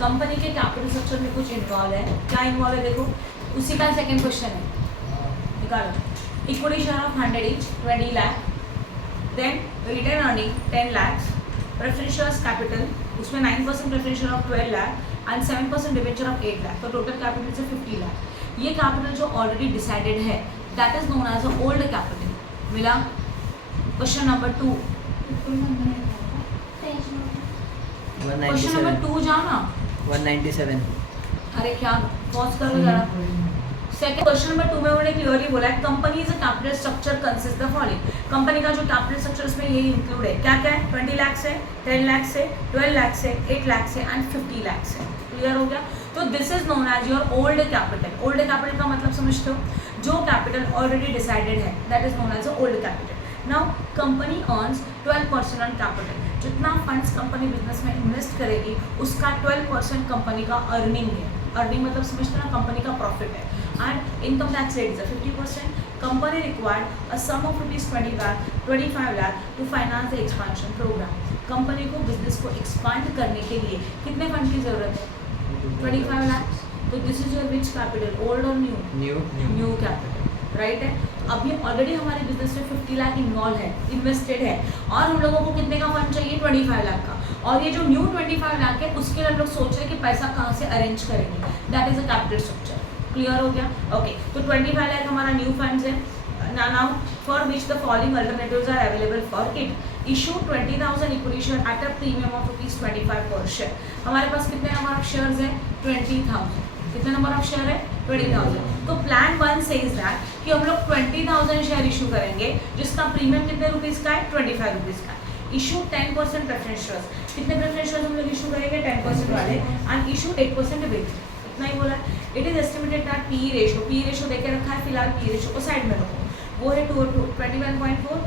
Company के capital structure में कुछ इन्वॉल्व है, क्या इन्वॉल्व है देखो, उसी का सेकंड क्वेश्चन है, निकालो। Equity share of 100 each 20 lakh, then retain earning 10 lakhs, preference shares capital उसमें 9% preference share of 12 lakh and 7% debenture of 8 lakh, तो टोटल कैपिटल से 50 लाख। ये कैपिटल जो ऑलरेडी डिसाइडेड है that is known as a old capital. मिला? Question number 2, question number 2 जाओ ना। 197। अरे क्या पॉज करो जरा। सेकंड क्वेश्चन नंबर 2 में उन्होंने क्लियरली बोला है company is a capital structure consist the following. Company का जो कैपिटल स्ट्रक्चर उसमें यही इंक्लूड है, क्या क्या है, 20 लाख से, 10 लाख से, 12 लाख से, 8 लाख से एंड 50 लाख से। क्लियर हो गया? तो this is known as your old capital. Old capital का मतलब समझते हो, जो कैपिटल ऑलरेडी डिसाइडेड है that is known as a old capital. Now company earns 12% on capital. जितना फंड्स कंपनी बिजनेस में इन्वेस्ट करेगी उसका 12% कंपनी का अर्निंग है। अर्निंग मतलब समझते ना, कंपनी का प्रॉफिट है। And income tax rate is 50%। Company required a sum of rupees 20 lakh 25 lakh to finance the expansion program. Company को बिजनेस को एक्सपांड करने के लिए कितने फंड की जरूरत है? 25 लाख। तो this is your which capital, old और न्यू? न्यू कैपिटल, राइट है। अभी ऑलरेडी हमारे बिजनेस में 50 लाख इन्वॉल्व है, इन्वेस्टेड है, और हम लोगों को कितने का फंड चाहिए? 25 लाख का। और ये जो न्यू 25 लाख है उसके लिए हम लोग सोच रहे हैं कि पैसा कहाँ से अरेंज करेंगे, that is a capital structure. Clear हो गया? ओके, तो 25 लाख हमारा न्यू फंड्स है। Now for which the following alternatives are available for it. Issue 20,000 equity share at a premium of ₹25 per share. हमारे पास कितने नंबर ऑफ शेयर्स है? 20,000। कितने number of share है? 20,000। तो प्लान 1 सेज दैट कि हम लोग 20,000 शेयर इशू करेंगे जिसका प्रीमियम कितने रुपीज़ का है? 25 रुपीज़ का। Issue 10% preference shares. कितने प्रेफरेंस शेयर्स हम लोग इशू करेंगे? 10% वाले, एंड इशू 8% डिबेंचर। इतना ही बोला। It is estimated that P ratio देके रखा है फिलहाल, पी रेशो को साइड में रखो, वो है 21.4,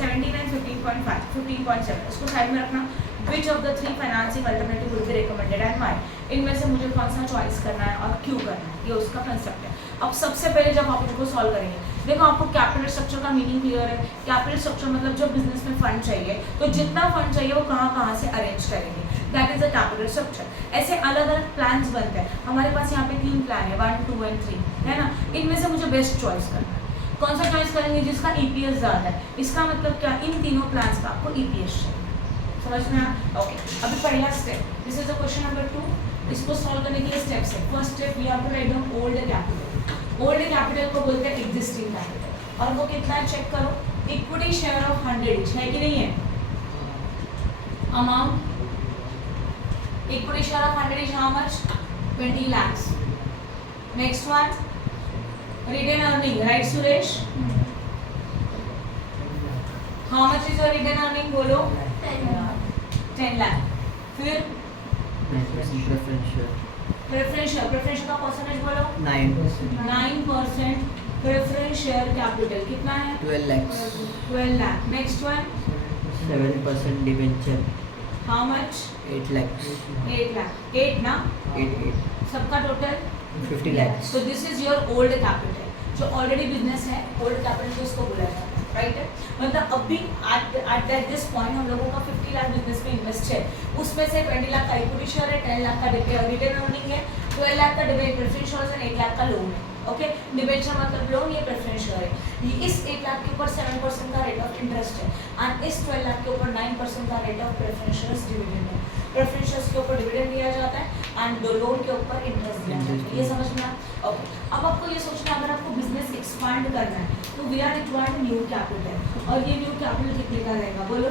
17 एंड 15.5, 15.7, उसको साइड में रखना। Which of the 3 financing alternative will be recommended and why. इनमें से मुझे कौन सा चॉइस करना है और क्यों करना है, ये उसका कंसेप्ट है। अब सबसे पहले जब आप इनको सॉल्व करेंगे, देखो आपको कैपिटल स्ट्रक्चर का मीनिंग क्लियर है। कैपिटल स्ट्रक्चर मतलब जब बिजनेस में फंड चाहिए तो जितना फंड चाहिए वो कहाँ कहाँ से अरेंज करेंगे, that is a capital structure. ऐसे अलग अलग प्लान्स बनते हैं। हमारे पास यहाँ पे 3 प्लान है, 1, 2 एंड 3, है ना। इनमें से मुझे बेस्ट चॉइस करना है। कौन सा चॉइस करेंगे? जिसका ईपीएस ज़्यादा है। इसका मतलब क्या, इन तीनों प्लान्स का आपको ईपीएस चाहिए। समझ में आया? ओके, अभी पहला step, this is the question number 2। इसको सॉल्व करने के लिए स्टेप्स है। First step we have to write down old capital. Old capital को बोलते हैं एग्जिस्टिंग कैपिटल, और वो कितना है चेक करो। इक्विटी शेयर ऑफ 100 each है कि नहीं है? Amount equity share of 100 each how much? 20 lakhs। Next one retain earning, right Suresh? How much is your retain earning, बोलो? 10 लाख। फिर प्रेफरेंस शेयर का परसेंटेज बोलो? 9%। प्रेफरेंस शेयर कैपिटल कितना है? 12 lakh. Next one 7% debenture, how much? 8 lakhs। 8 lakh. 8 ना? 8 सबका total 50 lakhs। तो this is your old capital. जो ऑलरेडी बिजनेस है ओल्ड कैपिटल को इसको बोला जाता है, राइट है। मतलब अभी एट दिस पॉइंट हम लोगों का 50 लाख बिजनेस में इन्वेस्ट है, उसमें से 20 लाख का इक्विटी शेयर है, 10 लाख का रिटेन अर्निंग है, 12 लाख का प्रेफरेंस शेयर है, 8 लाख का लोन है। ओके, डिबेंचर मतलब लोन, ये प्रेफरेंस शेयर है। इस 8 लाख के ऊपर 7% का रेट ऑफ इंटरेस्ट है, एंड इस 12 लाख के ऊपर 9% का rate of preference shares dividend है। प्रेफरेंस शेयर्स के ऊपर डिविडेंड दिया जाता है एंड लोन के ऊपर इंटरेस्ट दिया जाता है। ये समझना? ओके, अब आपको ये सोचना, अगर आपको बिजनेस एक्सपांड करना है तो we are required new capital, और ये न्यू कैपिटल कितने का रहेगा बोलो?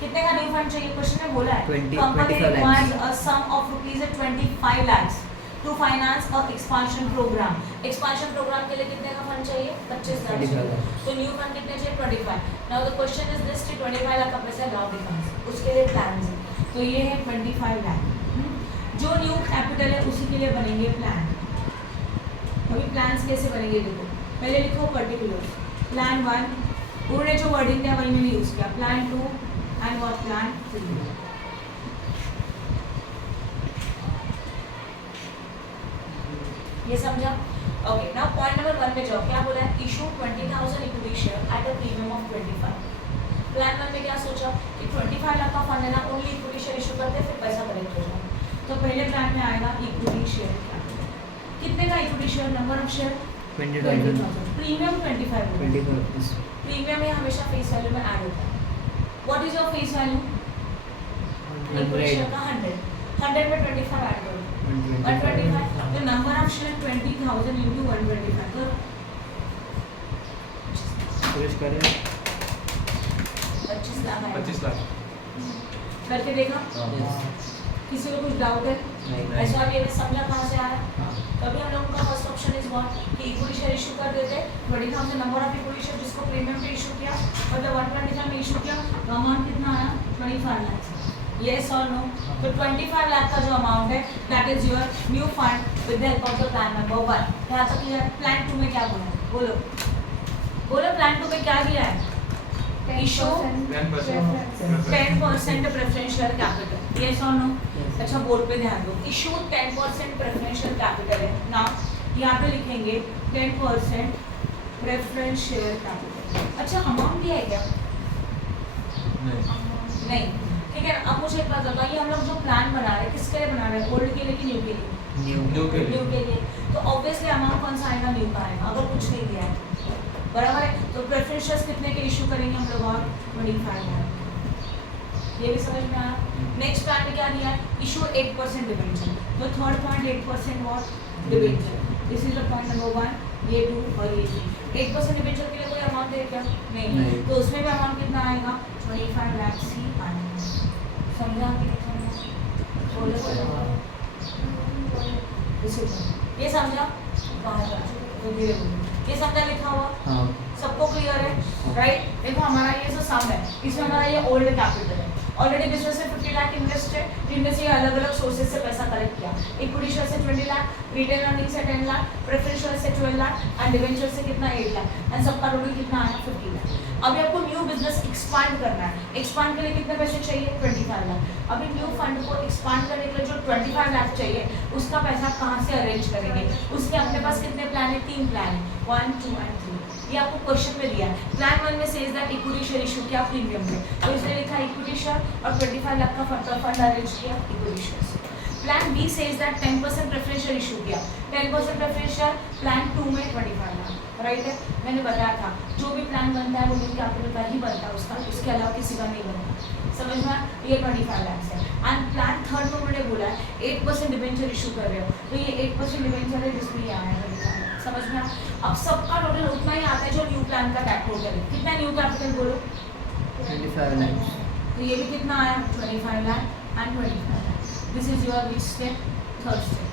कितने का न्यू फंड चाहिए? क्वेश्चन में बोला है company requires a sum of rupees 25 lakhs to finance a expansion program. Expansion program के लिए कितने का फंड चाहिए? 25 लाख। तो न्यू फंड कितने चाहिए? 25। Now the question is this कि 25 लाख का पैसा गाँव दिखाएं, उसके लिए प्लान है। तो ये है 25 लाख। जो न्यू कैपिटल है उसी के लिए बनेंगे प्लान। अभी प्लान्स कैसे बनेंगे देखो, पहले लिखो पर्टिकुलर। प्लान 1 उन्होंने जो वर्डिंग दिया वही मैंने यूज किया। Plan 2 and what plan 3। ये समझा? ओके, नाउ पॉइंट नंबर 1 पे जाओ। क्या बोला है? Issue 20,000 equity share at a premium of 25। Plan 1 में क्या सोचा कि 25 लाख का फंड है ना, ओनली इक्विटी शेयर इशू करते हैं, फिर पैसा कलेक्ट हो जाए। तो पहले प्लान में आएगा इक्विटी शेयर कैपिटल। कितने का equity share? Number of share 20,000. Premium 25 होगा। 25. प्रीमियम में हमेशा फेस वैल्यू में ऐड होता है। What is your face value? Equity share का 100 में 25 ऐड करो 125। तो नंबर ऑफ शेयर 20,000 into 125 करो। सुरेश करें 25 लाख आएगा। 25 लाख। करके देखा? किसी को कुछ डाउट है? नहीं. ऐसा भी हमें समझा कहाँ से आ रहा है? हाँ. तभी हम लोगों का फर्स्ट ऑप्शन इज व्हाट कि इक्विटी शेयर इशू कर देते 20,000 नंबर ऑफ इक्विटी शेयर जिसको प्रीमियम पे इशू किया और जब 125 में इशू किया तो अमाउंट कितना आया? 25 लाख। यस और नो? तो 25 लाख का जो अमाउंट है that is your new fund with the help of the plan number 1। यहाँ तक क्लियर? प्लान 2 में क्या बोला? बोलो प्लान 2 में क्या दिया है? Issue 10% preferential capital. यस और नो? Yes. अच्छा बोर्ड पे ध्यान दो। इशू 10% प्रेफरेंशियल कैपिटल है ना, यहाँ पे लिखेंगे 10% प्रेफरेंस शेयर कैपिटल। अच्छा अमाउंट दिया है क्या? नहीं। ठीक है, अब मुझे एक बात बताइए, हम लोग जो प्लान बना रहे हैं किसके लिए बना रहे हैं? ओल्ड के लिए कि न्यू के लिए? न्यू के लिए। न्यू के लिए। तो ऑब्वियसली अमाउंट कौन सा आएगा? न्यू का आएगा, अगर कुछ नहीं दिया है बराबर है। तो प्रेफरेंस शेयर्स कितने के इशू करेंगे हम लोग? और 25 लाख। ये भी समझ में आया? नेक्स्ट प्लान में क्या दिया है? Issue 8% debenture. तो third point 8% what? Debenture. This is the point number 1, ये 2 और ये 3। 8% डिबेंचर के लिए कोई अमाउंट है क्या? नहीं। तो उसमें भी अमाउंट कितना आएगा? 25 लाख ही आएगा। समझा कि नहीं समझा? बोलो ये समझा? बाहर जा तो धीरे बोलो। ये समझा लिखा हुआ? हाँ. सबको क्लियर है? राइट? देखो हमारा ये जो सम है इसमें हमारा ये ओल्ड कैपिटल है। ऑलरेडी बिजनेस में 50 लाख इन्वेस्ट है, जिनमें से अलग अलग सोर्सेज से पैसा कलेक्ट किया। इक्विटी शेयर से 20 लाख, रिटेन अर्निंग से 10 लाख, प्रेफरेंस शेयर से 12 लाख एंड डिवेंचर से कितना 8 लाख एंड सबका टोटल कितना आया? 50 लाख। अभी आपको न्यू बिजनेस एक्सपांड करना है। एक्सपांड के लिए कितने पैसे चाहिए? 25 लाख। अभी न्यू फंड को एक्सपांड करने के लिए जो 25 लाख चाहिए उसका पैसा कहाँ से अरेंज करेंगे? उसके अपने पास कितने प्लान है? 3 प्लान है, 1, 2 एंड 3। ये आपको क्वेश्चन में दिया है। प्लान 1 में says that equity share issue किया प्रीमियम में, तो इसने लिखा इक्विटी शेयर और 25 लाख का फंड अरेंज किया equity share. Plan B says that 10% preference share issue किया, 10% प्रेफरेंस शेयर प्लान 2 में 25 लाख। राइट है? मैंने बताया था जो भी प्लान बनता है वो न्यू कैपिटल का ही बनता है उसका, उसके अलावा किसी का नहीं बनता। समझ में? ये 25 लाख है। एंड प्लान थर्ड में मैंने बोला है 8% डिबेंचर इशू कर रहे हो, तो ये 8% डिबेंचर है जिसमें ये आया है 25 लाख। समझ में? अब सबका टोटल उतना ही आता है जो न्यू प्लान का टोटल है। कितना न्यू कैपिटल बोलो? 25 lakhs. तो ये भी कितना आया? 25 lakh and 25 lakh. This is your which step? Third step.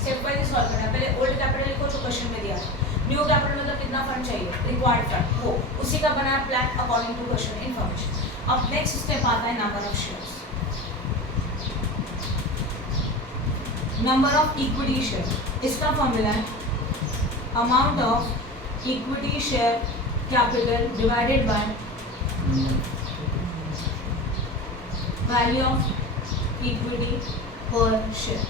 Step wise solve करना है। पहले ओल्ड कैपिटल लिखो जो क्वेश्चन में दिया। न्यू कैपिटल मतलब कितना फंड चाहिए? रिक्वायर्ड फंड, वो उसी का बनाया plan according to question information. अब नेक्स्ट स्टेप आता है number of shares. Number of equity share, इसका फॉर्मूला है amount of equity share capital divided by value of equity per share.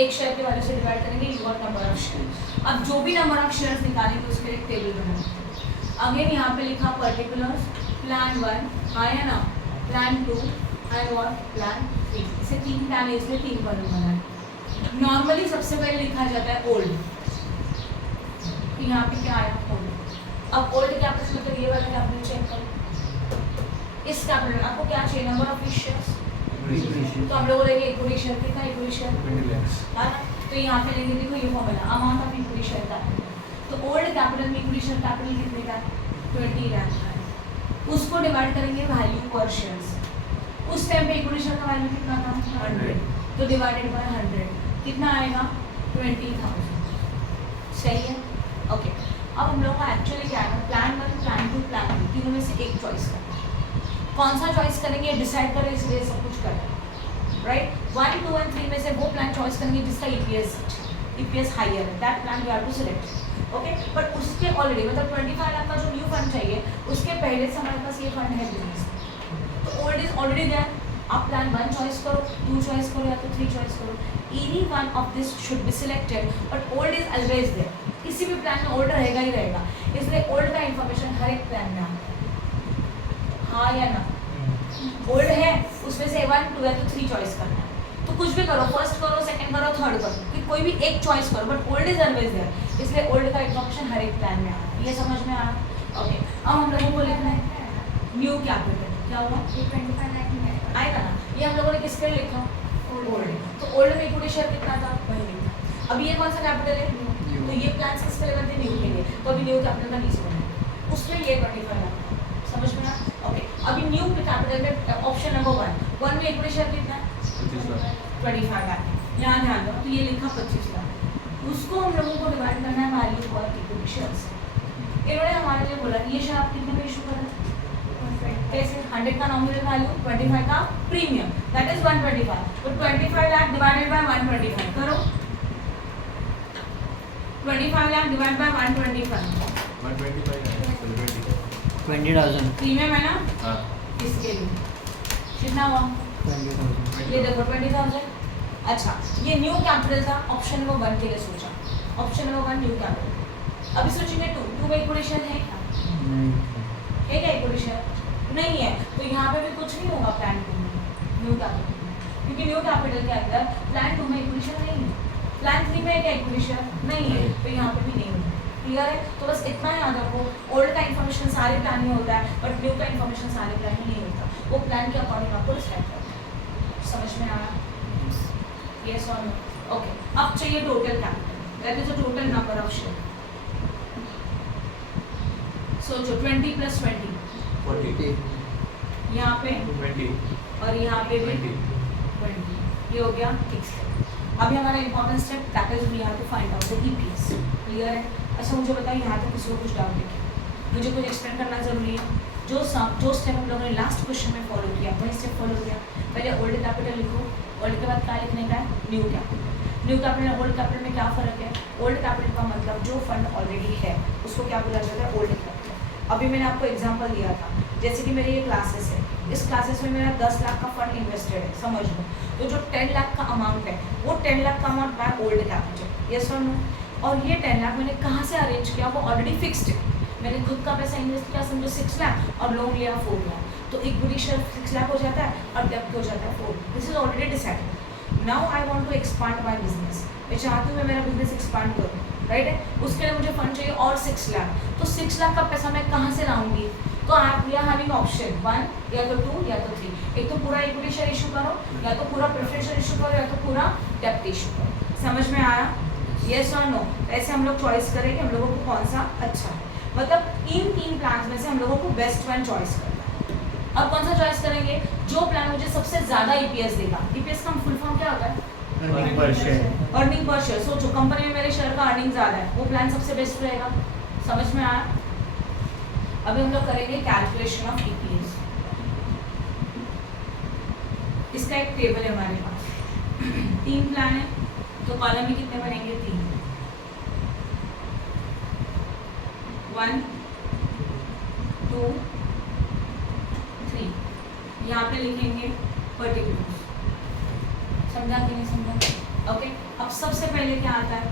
एक शेयर के वैल्यू से डिवाइड करेंगे, you got number of share. अब जो भी नंबर ऑफ शेयर्स निकालेंगे उसके एक टेबल बनाएंगे। अगेन यहाँ पे लिखा पर्टिकुलर्स प्लान 1 आया ना, प्लान 2 एंड व्हाट? प्लान 3। इसे 3 प्लान है इसलिए 3 कॉलम बना है। नॉर्मली सबसे पहले लिखा जाता है ओल्ड, यहाँ पे क्या आया? ओल्ड। अब ओल्ड कैपिटल मतलब ये वाला कैपिटल चेक करो। इस कैपिटल आपको क्या चाहिए? Number of shares. तो हम लोग बोलेंगे इक्विटी शेयर कितना? Equity share 20 lakhs। है ना? तो यहाँ पे लेंगे, देखो ये formula amount of equity share capital. तो ओल्ड कैपिटल में इक्विटी शेयर कैपिटल कितने का है? 20 लाख का है। उसको डिवाइड करेंगे वैल्यू पर शेयर से। उस टाइम पे इक्विटी शेयर का वैल्यू कितना था? 100। तो डिवाइडेड बाय 100 कितना आएगा? 20,000। सही है? ओके। अब हम लोग का एक्चुअली क्या है? प्लान 1, प्लान 2, प्लान 3 तीनों में से एक चॉइस करना है। कौन सा चॉइस करेंगे डिसाइड करें, इसलिए सब कुछ करें। राइट? 1, 2 एंड 3 में से वो प्लान चॉइस करेंगे जिसका ईपीएस हायर है, that plan you have to select. Okay? But उसके ऑलरेडी मतलब 25 लाख का जो न्यू फंड चाहिए उसके पहले से हमारे पास ये फंड है बिजनेस, तो ओल्ड इज ऑलरेडी देयर। आप प्लान 1 चॉइस करो, 2 चॉइस करो या तो 3 चॉइस करो। Any one of this should be selected, but old is always there. किसी भी प्लान में ओल्ड रहेगा ही रहेगा, इसलिए ओल्ड का इन्फॉर्मेशन हर एक प्लान में आता है। हाँ या ना? ओल्ड है उसमें से 1, 2 या तो 3 चॉइस करना है। तो कुछ भी करो, फर्स्ट करो, सेकंड करो, थर्ड करो, कि कोई भी एक चॉइस करो, but old is always there, इसलिए ओल्ड का इन्फॉर्मेशन हर एक प्लान में आ रहा है। ये समझ में आ रहा है? ओके, अब हम लोगों को लिखना है न्यू कैपिटल। क्या हुआ? 25 लाख आएगा ना? ये हम लोगों ने किसके लिए लिखा? ओल्ड। तो ओल्ड में इक्विटी शेयर कितना था? वही लिखा। अब ये कौन सा कैपिटल है? तो ये प्लान किसके लिए करते हैं? न्यू के लिए। तो अभी न्यू कैपिटल का नीचे बना, उसमें ये 25 लाख। समझ में ना? ओके, अभी न्यू कैपिटल में ऑप्शन नंबर 1 में इक्विटी शेयर कितना है? 25 लाख। यहाँ ध्यान दो, तो ये लिखा 25 लाख, उसको हम लोगों को डिवाइड करना है वैल्यू और इक्विटी शेयर से। इन्होंने हमारे लिए बोला ये शेयर आप कितने में इशू कर रहे हैं? कैसे? 100 का नॉमिनल वैल्यू, 25 का प्रीमियम, दैट इज 125। तो 25 लाख डिवाइडेड बाय 125 करो। 25 लाख डिवाइड बाय 125 20,000. प्रीमियम है ना? इसके लिए कितना हुआ? 20,000. ये देखो 20,000। अच्छा, ये न्यू कैपिटल था, ऑप्शन नंबर 1 के लिए सोचा। Option number 1 new capital. अभी सोचेंगे 2 में इक्विटी है क्या? नहीं. है क्या इक्विटी नहीं है? तो यहाँ पे भी कुछ नहीं होगा प्लान 2 में, न्यू कैपिटल में, क्योंकि न्यू कैपिटल के अंदर प्लान 2 में इक्विटी नहीं है। प्लान 3 में क्या इक्विटी नहीं है? तो यहाँ पे भी नहीं होगा। क्लियर है? तो बस इतना याद रखो, ओल्ड का इन्फॉर्मेशन सारे प्लान में होता है, बट न्यू का इन्फॉर्मेशन सारे प्लान में नहीं होता, वो प्लान के अकॉर्डिंग आपको डिसाइड करना है। समझ में आया? यस और नो? ओके, अब चाहिए total capital, that is the total number of share. सोचो 20 + 20 40. यहाँ पे और यहाँ पे भी 20, ये हो गया फिक्स। अभी हमारा important step that is we have to find out the EPS. Clear है? अच्छा, मुझे बताइए यहाँ तक किसी को कुछ डाउट है? मुझे कुछ एक्सप्लेन करना जरूरी है? जो स्टेप हम लोगों ने लास्ट क्वेश्चन में फॉलो किया वही स्टेप फॉलो किया। पहले ओल्ड कैपिटल लिखो, ओल्ड के बाद क्या लिखने का है? New capital. New capital old capital में क्या फ़र्क है? ओल्ड कैपिटल का मतलब जो फंड ऑलरेडी है उसको क्या बोला जाता है? Old capital. अभी मैंने आपको एग्जाम्पल दिया था, जैसे कि मेरे ये क्लासेस है, इस क्लासेस में मेरा 10 लाख का फंड इन्वेस्टेड है, समझ लो। तो जो 10 लाख का अमाउंट है वो 10 लाख का amount by old capital. Yes और नो? और ये 10 लाख मैंने कहाँ से अरेंज किया? वो ऑलरेडी फिक्स्ड है। मैंने खुद का पैसा इन्वेस्ट किया, समझो 6 लाख, और लोन लिया 4 लाख, तो इक्विटी शेयर 6 लाख हो जाता है और डेप्ट हो जाता है 4। This is already decided. Now I want to expand my business. मैं चाहती हूँ मैं मेरा बिजनेस एक्सपांड करूँ, राइट है? उसके लिए मुझे फंड चाहिए और 6 लाख। तो 6 लाख का पैसा मैं कहाँ से लाऊंगी? तो आप वी आर हैविंग ऑप्शन 1 या तो 2 या तो 3। एक तो पूरा इक्विटी शेयर इशू करो, या तो पूरा प्रेफरेंस शेयर इशू करो, या तो पूरा डेप्ट इशू करो। समझ में आया? यस और नो? ऐसे हम लोग चॉइस करेंगे हम लोगों को कौन सा अच्छा है, मतलब इन 3 प्लान में से हम लोगों को बेस्ट वन चॉइस करना है। अब कौन सा चॉइस करेंगे? जो प्लान मुझे सबसे ज़्यादा ईपीएस देगा। ईपीएस का फुल फॉर्म क्या होता है? Earning per share. Earning per share. सोचो कंपनी में मेरे शेयर का अर्निंग ज़्यादा है, वो प्लान सबसे बेस्ट रहेगा। समझ में आया? अभी हम लोग करेंगे कैलकुलेशन ऑफ ईपीएस। इसका एक टेबल है हमारे पास। 3 प्लान है, तो कॉलम में कितने बनेंगे? 3। 1 2 3। यहाँ पे लिखेंगे पर्टिकुलर्स। समझा कि नहीं समझा? ओके, अब सबसे पहले क्या आता है?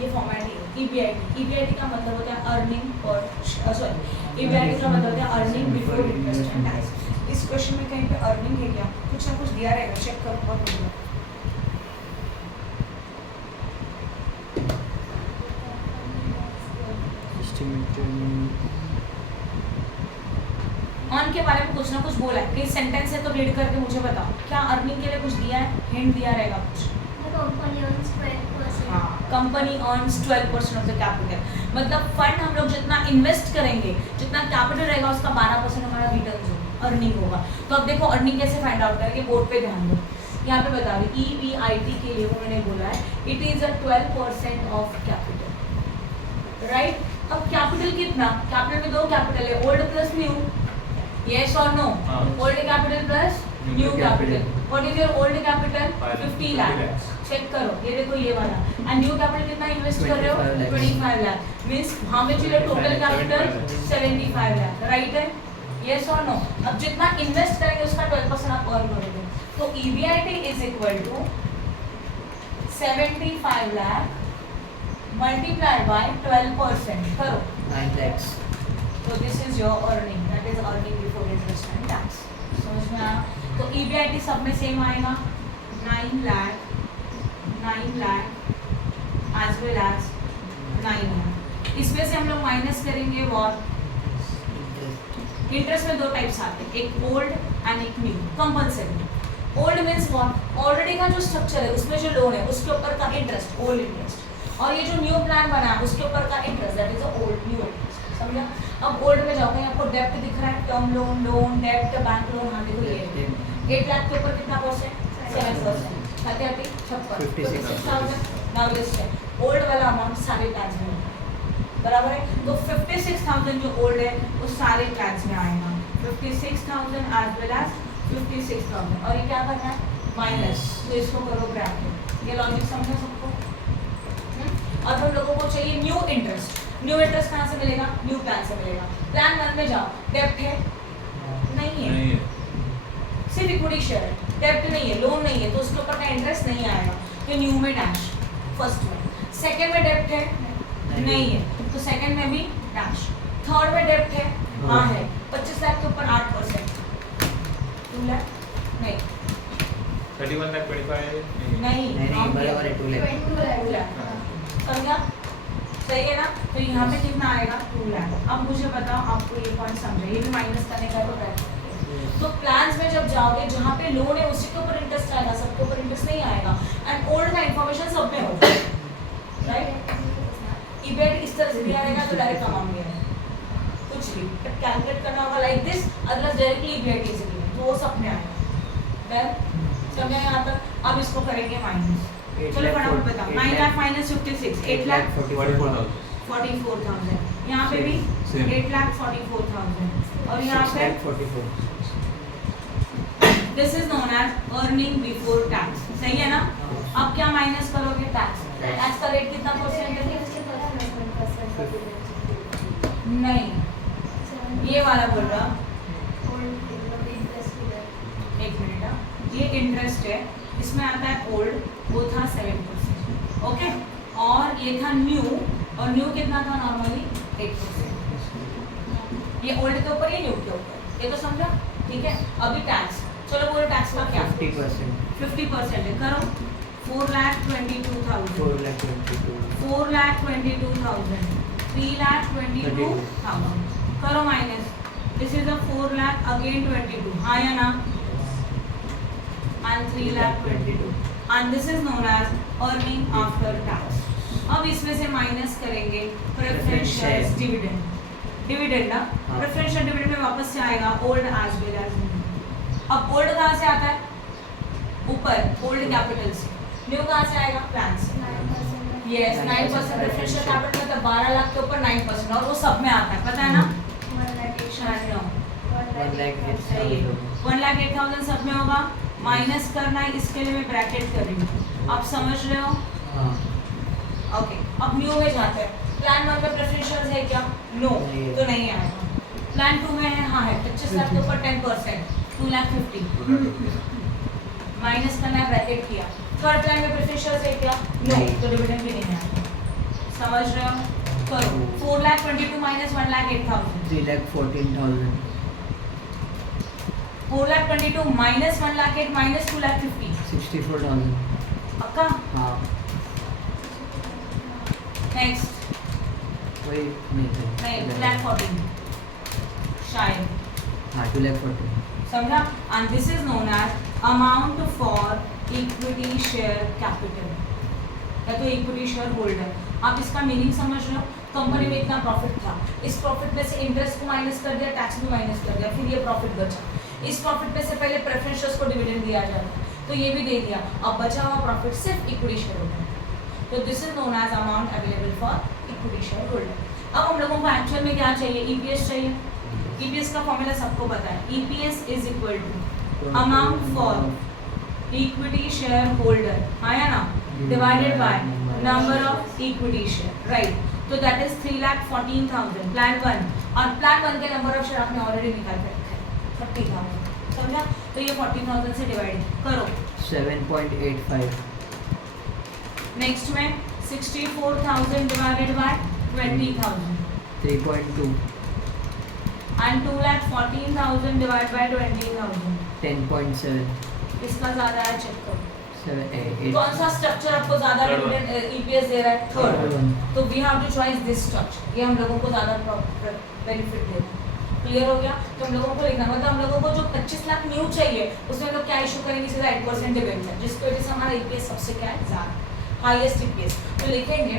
ये फॉर्मेट है ईबीआईटी। ईबीआईटी का मतलब होता है अर्निंग पर सॉरी ईबीआईटी का मतलब होता है earning before interest and tax. इस क्वेश्चन में कहीं पे अर्निंग है क्या? कुछ ना कुछ दिया रहेगा, चेक करो बहुत बढ़िया। ऑन के बारे में कुछ ना कुछ बोला है, कई सेंटेंस है तो रीड करके मुझे बताओ, क्या अर्निंग के लिए कुछ दिया है? हिंट दिया रहेगा कुछ? Company earns 12% of the capital, मतलब फंड हम लोग जितना इन्वेस्ट करेंगे, जितना कैपिटल रहेगा उसका 12% हमारा रिटर्न होगा, अर्निंग होगा। तो अब देखो अर्निंग कैसे फाइंड आउट करेंगे, बोर्ड पे ध्यान दो। यहाँ पे बता रही ईबीआईटी के लिए उन्होंने बोला है it is a 12% of capital, right? अब कैपिटल कितना? कैपिटल में 2 कैपिटल है, ओल्ड प्लस न्यू। यस और no? Old capital plus new capital. What is your old capital? 50 lakh. Check करो, ये देखो ये वाला। एंड न्यू कैपिटल कितना इन्वेस्ट कर रहे हो? 25 lakh. Means how much your total capital? 75 lakh, right है? यस और नो? अब जितना इन्वेस्ट करेंगे उसका 12% आप अर्न करोगे। तो EBIT is equal to 75 lakh multiplied by 12%। करो 9 lakhs. तो this is your earning, that is earning before interest and tax. समझ में आया? तो EBIT सब में सेम आएगा 9 lakh as well as 9 lakh. इसमें से हम लोग माइनस करेंगे व्हाट, इंटरेस्ट में दो टाइप्स आते हैं, एक ओल्ड एंड एक new. Compulsory old means what, already का जो स्ट्रक्चर है उसमें जो लोन है उसके ऊपर का इंटरेस्ट ओल्ड इंटरेस्ट, और ये जो न्यू प्लान बना है उसके ऊपर का interest that is old new interest. समझा? अब ओल्ड में जाओगे आपको डेप्ट दिख रहा है, टर्म लोन डेप्ट बैंक लोन, हाँ देखो ये 8 लाख के ऊपर कितना परसेंट, 7%, 56,000। नाउ लिस्ट ओल्ड वाला अमाउंट सारे प्लान्स में होगा, बराबर है। तो 56,000 जो ओल्ड है वो सारे प्लान्स में आएगा, 56,000 एज वेल एज 56,000, और ये क्या करना है माइनस, तो इसको करो ब्रैकेट। ये लॉजिक समझा सबको? और हम लोगों को चाहिए न्यू इंटरेस्ट। न्यू इंटरेस्ट कहाँ से मिलेगा, न्यू प्लान से मिलेगा। प्लान 1 में जाओ, डेप्ट है नहीं है, सिर्फ इक्विटी शेयर है, डेप्ट नहीं है, लोन नहीं है, तो उसके ऊपर का इंटरेस्ट नहीं आएगा, तो न्यू में डैश फर्स्ट में। सेकंड में डेप्ट है नहीं है, तो सेकंड में भी डैश। थर्ड में डेप्ट है हाँ है, 25 लाख के ऊपर 8%, 2 लाख नहीं, 31 लाख 25 नहीं बराबर है 2 लाख। समझा? सही है ना? तो यहाँ पे कितना आएगा 2 लाख। अब मुझे बताओ, आपको ये पॉइंट समझा, ये भी माइनस करने का तो है। तो प्लान्स में जब जाओगे जहाँ पे लोन है उसी के ऊपर इंटरेस्ट आएगा, सबके ऊपर इंटरेस्ट नहीं आएगा। एंड ओल्ड का इन्फॉर्मेशन सब में होगा, राइट? EBIT इस तरह से दिया रहेगा तो डायरेक्ट अमाउंट दिया रहेगा, कुछ भी कैलकुलेट करना होगा like this, otherwise directly EBIT से दिया तो वो सब में आएगा। डन? समझा यहाँ तक? अब इसको करेंगे माइनस। चलो फटाफट बताओ, 9 लाख माइनस 56, 8 लाख 44,000। यहाँ पे भी 8 लाख 44,000, और यहाँ पे 44। This is known as earning before tax. सही है ना? अब क्या माइनस करोगे, टैक्स। टैक्स का रेट कितना परसेंट है? नहीं, ये वाला बोल रहा, एक मिनट, ये इंटरेस्ट है, इसमें आता है ओल्ड, वो था 7%, ओके, और ये था न्यू, और न्यू कितना था नॉर्मली 8%। ये ओल्ड के ऊपर, ये न्यू के ऊपर, ये तो समझा? ठीक है। अभी टैक्स, चलो बोलो टैक्स का क्या? 50% है, करो 4,22,000, 4,22,000, 3,22,000, करो minus, this is a 4 lakh again 22, हाँ या ना? and 3,22,000, and this is known as earning after tax। अब इसमें से माइनस करेंगे प्रेफरेंस शेयर्स डिविडेंड, डिविडेंड ना, प्रेफरेंस शेयर डिविडेंड में वापस से आएगा old as well as new. अब ओल्ड कहाँ से आता है? ऊपर ओल्ड कैपिटल से, न्यू कहाँ से आएगा? प्लान से। यस, 9% प्रेफरेंस शेयर कैपिटल मतलब 12 लाख के ऊपर 9%, और वो सब में आता है, पता है ना? 1,08,000 सब में होगा। माइनस करना है, इसके लिए मैं ब्रैकेट कर रही हूँ, आप समझ रहे हो? ओके, अब न्यू में जाते हैं। प्लान 1 में प्रेफरेंस शेयर्स है क्या? नो, तो नहीं आएगा। प्लान 2 में है, हाँ है, 25 लाख के ऊपर 10%, 2,50,000, माइनस करना है, ब्रैकेट किया। थर्ड प्लान में प्रेफरेंस शेयर्स है क्या? नो, तो डिविडेंड भी नहीं आएगा। समझ रहे हो? करो, 4,22,000 माइनस 1,08,000, 3,14,000, 4,22,000 माइनस 1,08,000 माइनस 2,50,000, 64,000। पक्का? हाँ नेक्स्ट, वही नहीं 2,14,000 शायद, हाँ 2,14,000। समझा? And this is known as amount for equity share capital, या तो इक्विटी शेयर होल्डर। आप इसका मीनिंग समझ रहे हो? कंपनी में इतना प्रॉफिट था, इस प्रॉफिट में से इंटरेस्ट को माइनस कर दिया, टैक्स भी माइनस कर दिया, फिर ये प्रॉफिट बचा। इस प्रॉफिट में से पहले प्रेफरेंस शेयर्स को डिविडेंड दिया जाता, तो ये भी दे दिया, अब बचा हुआ प्रॉफिट सिर्फ इक्विटी शेयर होल्डर, तो this is known as amount available for equity shareholder. अब हम लोगों को एक्चुअल में क्या चाहिए? ईपीएस चाहिए। ईपीएस का फॉर्मूला सबको पता है, EPS is equal to amount for equity shareholder, हाँ या ना, divided by number of equity share, right? तो दैट इज 3,14,000 प्लान 1, और प्लान 1 के नंबर ऑफ शेयर आपने ऑलरेडी निकाल के रखा है 30,000, समझा? तो ये 14,000 से डिवाइड करो, 7.85, नेक्स्ट में 64,000 divided by 20,000, 3.2, and 2,14,000 divided by 20,000, 10.7 इसका ज्यादा है, चेक करो 7 8 कौन सा स्ट्रक्चर आपको ज्यादा Third one. डिविडेंड ईपीएस दे रहा है, Third थर्ड। one. तो we have to choice this structure, ये हम लोगों को ज्यादा बेनिफिट दे रहा है। क्लियर हो गया? तो हम लोगों को लिखना मतलब हम लोगों को जो 25 लाख न्यू चाहिए उसमें हम लोग क्या इशू करेंगे, सीधा 8% डिविडेंड, जिसकी वजह से हमारा ईपीएस सबसे क्या है, ज्यादा हाईएस्ट ईपीएस। तो लिखेंगे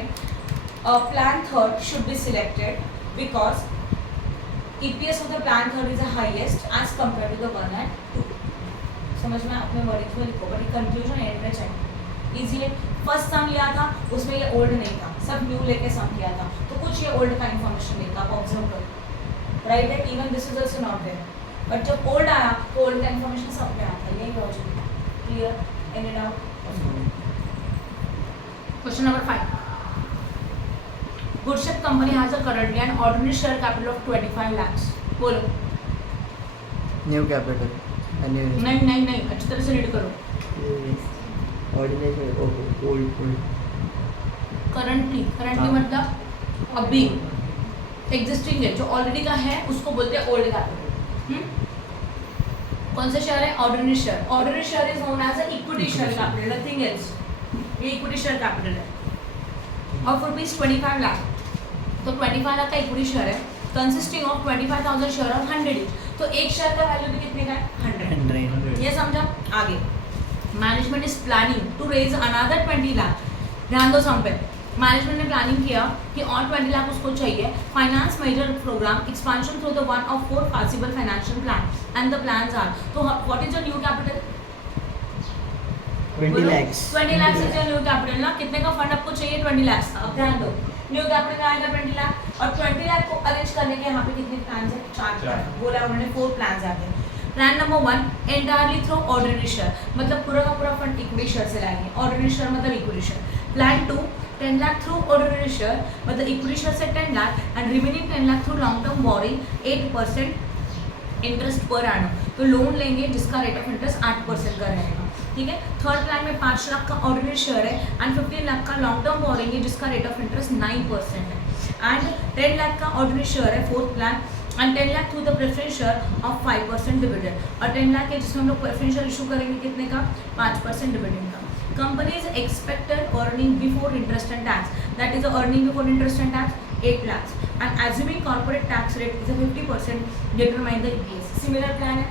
plan third should be selected because EPS of the plan third is the highest as compared to the 1 and 2. समझ में अपने वर्डिंग में लिखो, बट कंक्लूजन एंड में चाहिए। इजी है। फर्स्ट सम लिया था उसमें ये ओल्ड नहीं था, सब न्यू लेके सम किया था, तो कुछ ये ओल्ड का इन्फॉर्मेशन नहीं था, आप ऑब्जर्व करो, राइट है। Even this is also not there, but जब ओल्ड आया तो ओल्ड का इन्फॉर्मेशन सब में आता है, यही लॉजिक है। Clear? Any doubt? Question number 5, Goodship company has a currently an ordinary share capital of 25 lakhs. बोलो। न्यू कैपिटल नहीं अच्छी तरह से रीड करो। ऑर्डिनरी ओल्ड करंटली हाँ। मतलब अभी एग्जिस्टिंग है, जो ऑलरेडी का है उसको बोलते हैं ओल्ड कैपिटल। कौन से शेयर है? Ordinary share. Ordinary share is known as a equity share capital, nothing else. ये इक्विटी शेयर कैपिटल है ऑफ रुपीज 25 लाख। तो 25 लाख का इक्विटी शेयर है consisting of 25,000 share of 100 each. तो एक शेयर का वैल्यू भी कितने का है? 100। ये समझा? आगे management is planning to raise another 20 lakh. ध्यान दो सम पे, मैनेजमेंट ने प्लानिंग किया कि और 20 लाख उसको चाहिए। Finance major programme expansion through the one of 4 possible financial plan and the plans are. तो what is your new capital? 20 lakhs 20 lakh is your new capital ना। कितने का फंड आपको चाहिए? 20 लाख का। अब ध्यान दो, न्यू कैपिटल का आएगा 20 लाख और 20 लाख को अरेंज करने के यहाँ पे कितने प्लान है? 4 प्लान। बोला उन्होंने 4 प्लान आते हैं। Plan number 1 entirely through ordinary share, मतलब पूरा का पूरा फंड इक्विटी शेयर से लाएंगे। ऑर्डिनरी शेयर मतलब equity share. Plan 2 10 lakh through ordinary share मतलब इक्विटी शेयर से 10 lakh and remaining 10 lakh through long term boring 8% interest per annum. तो लोन लेंगे जिसका रेट ऑफ इंटरेस्ट 8% का रहेगा। ठीक है। थर्ड प्लान में 5 लाख का ऑर्डिनरी शेयर है एंड 15 लाख का लॉन्ग टर्म बोरिंग है जिसका रेट ऑफ इंटरेस्ट 9% है एंड 10 लाख का ऑर्डिनरी शेयर है fourth plan and 10 lakh through the preference share of 5% dividend और 10 लाख है जिसमें हम लोग प्रेफरेंस शेयर इशू करेंगे कितने का? 5% डिविडेंड का। Companies expected earning before interest and tax, that is earning before interest and tax 8 lakhs and assuming corporate tax rate is 50% determine the EPS। Similar plan है,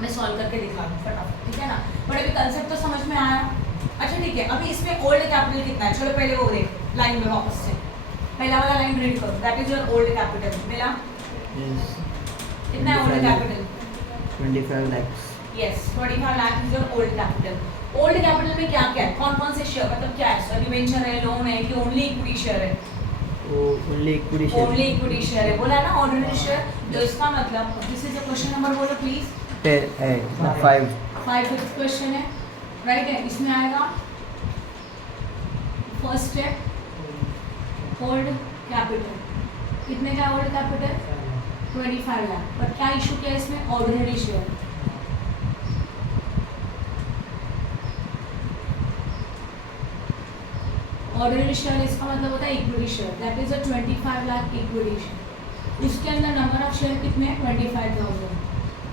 मैं सॉल्व करके दिखा दूँ फटाफट, ठीक है ना। बट अभी कंसेप्ट तो समझ में आया। अच्छा ठीक है, अभी इसमें ओल्ड कैपिटल कितना है? चलो पहले वो देख लाइन में वापस से, पहला वाला लाइन रीड करो, that is your old capital. मिला? कितना है old capital? 25 lakhs yes 25 lakh is your old capital. Old capital में क्या क्या है? कौन कौन से शेयर, मतलब क्या है? डिवेंचर है, लोन है कि ओनली इक्विटी शेयर है? Only equity share. Only equity share है, बोला ना ऑर्डिनरी शेयर। तो इसका मतलब this is a question number, बोलो प्लीज। 5 क्वेश्चन है, राइट है। इसमें आएगा फर्स्ट है ओल्ड कैपिटल। कितने का ओल्ड कैपिटल? 25 लाख। पर क्या इशू किया इसमें? Ordinary share. ऑर्डिनरी शेयर इसका मतलब होता है equity share, that is a 25 lakh equity share. उसके अंदर नंबर ऑफ शेयर कितने हैं? 25,000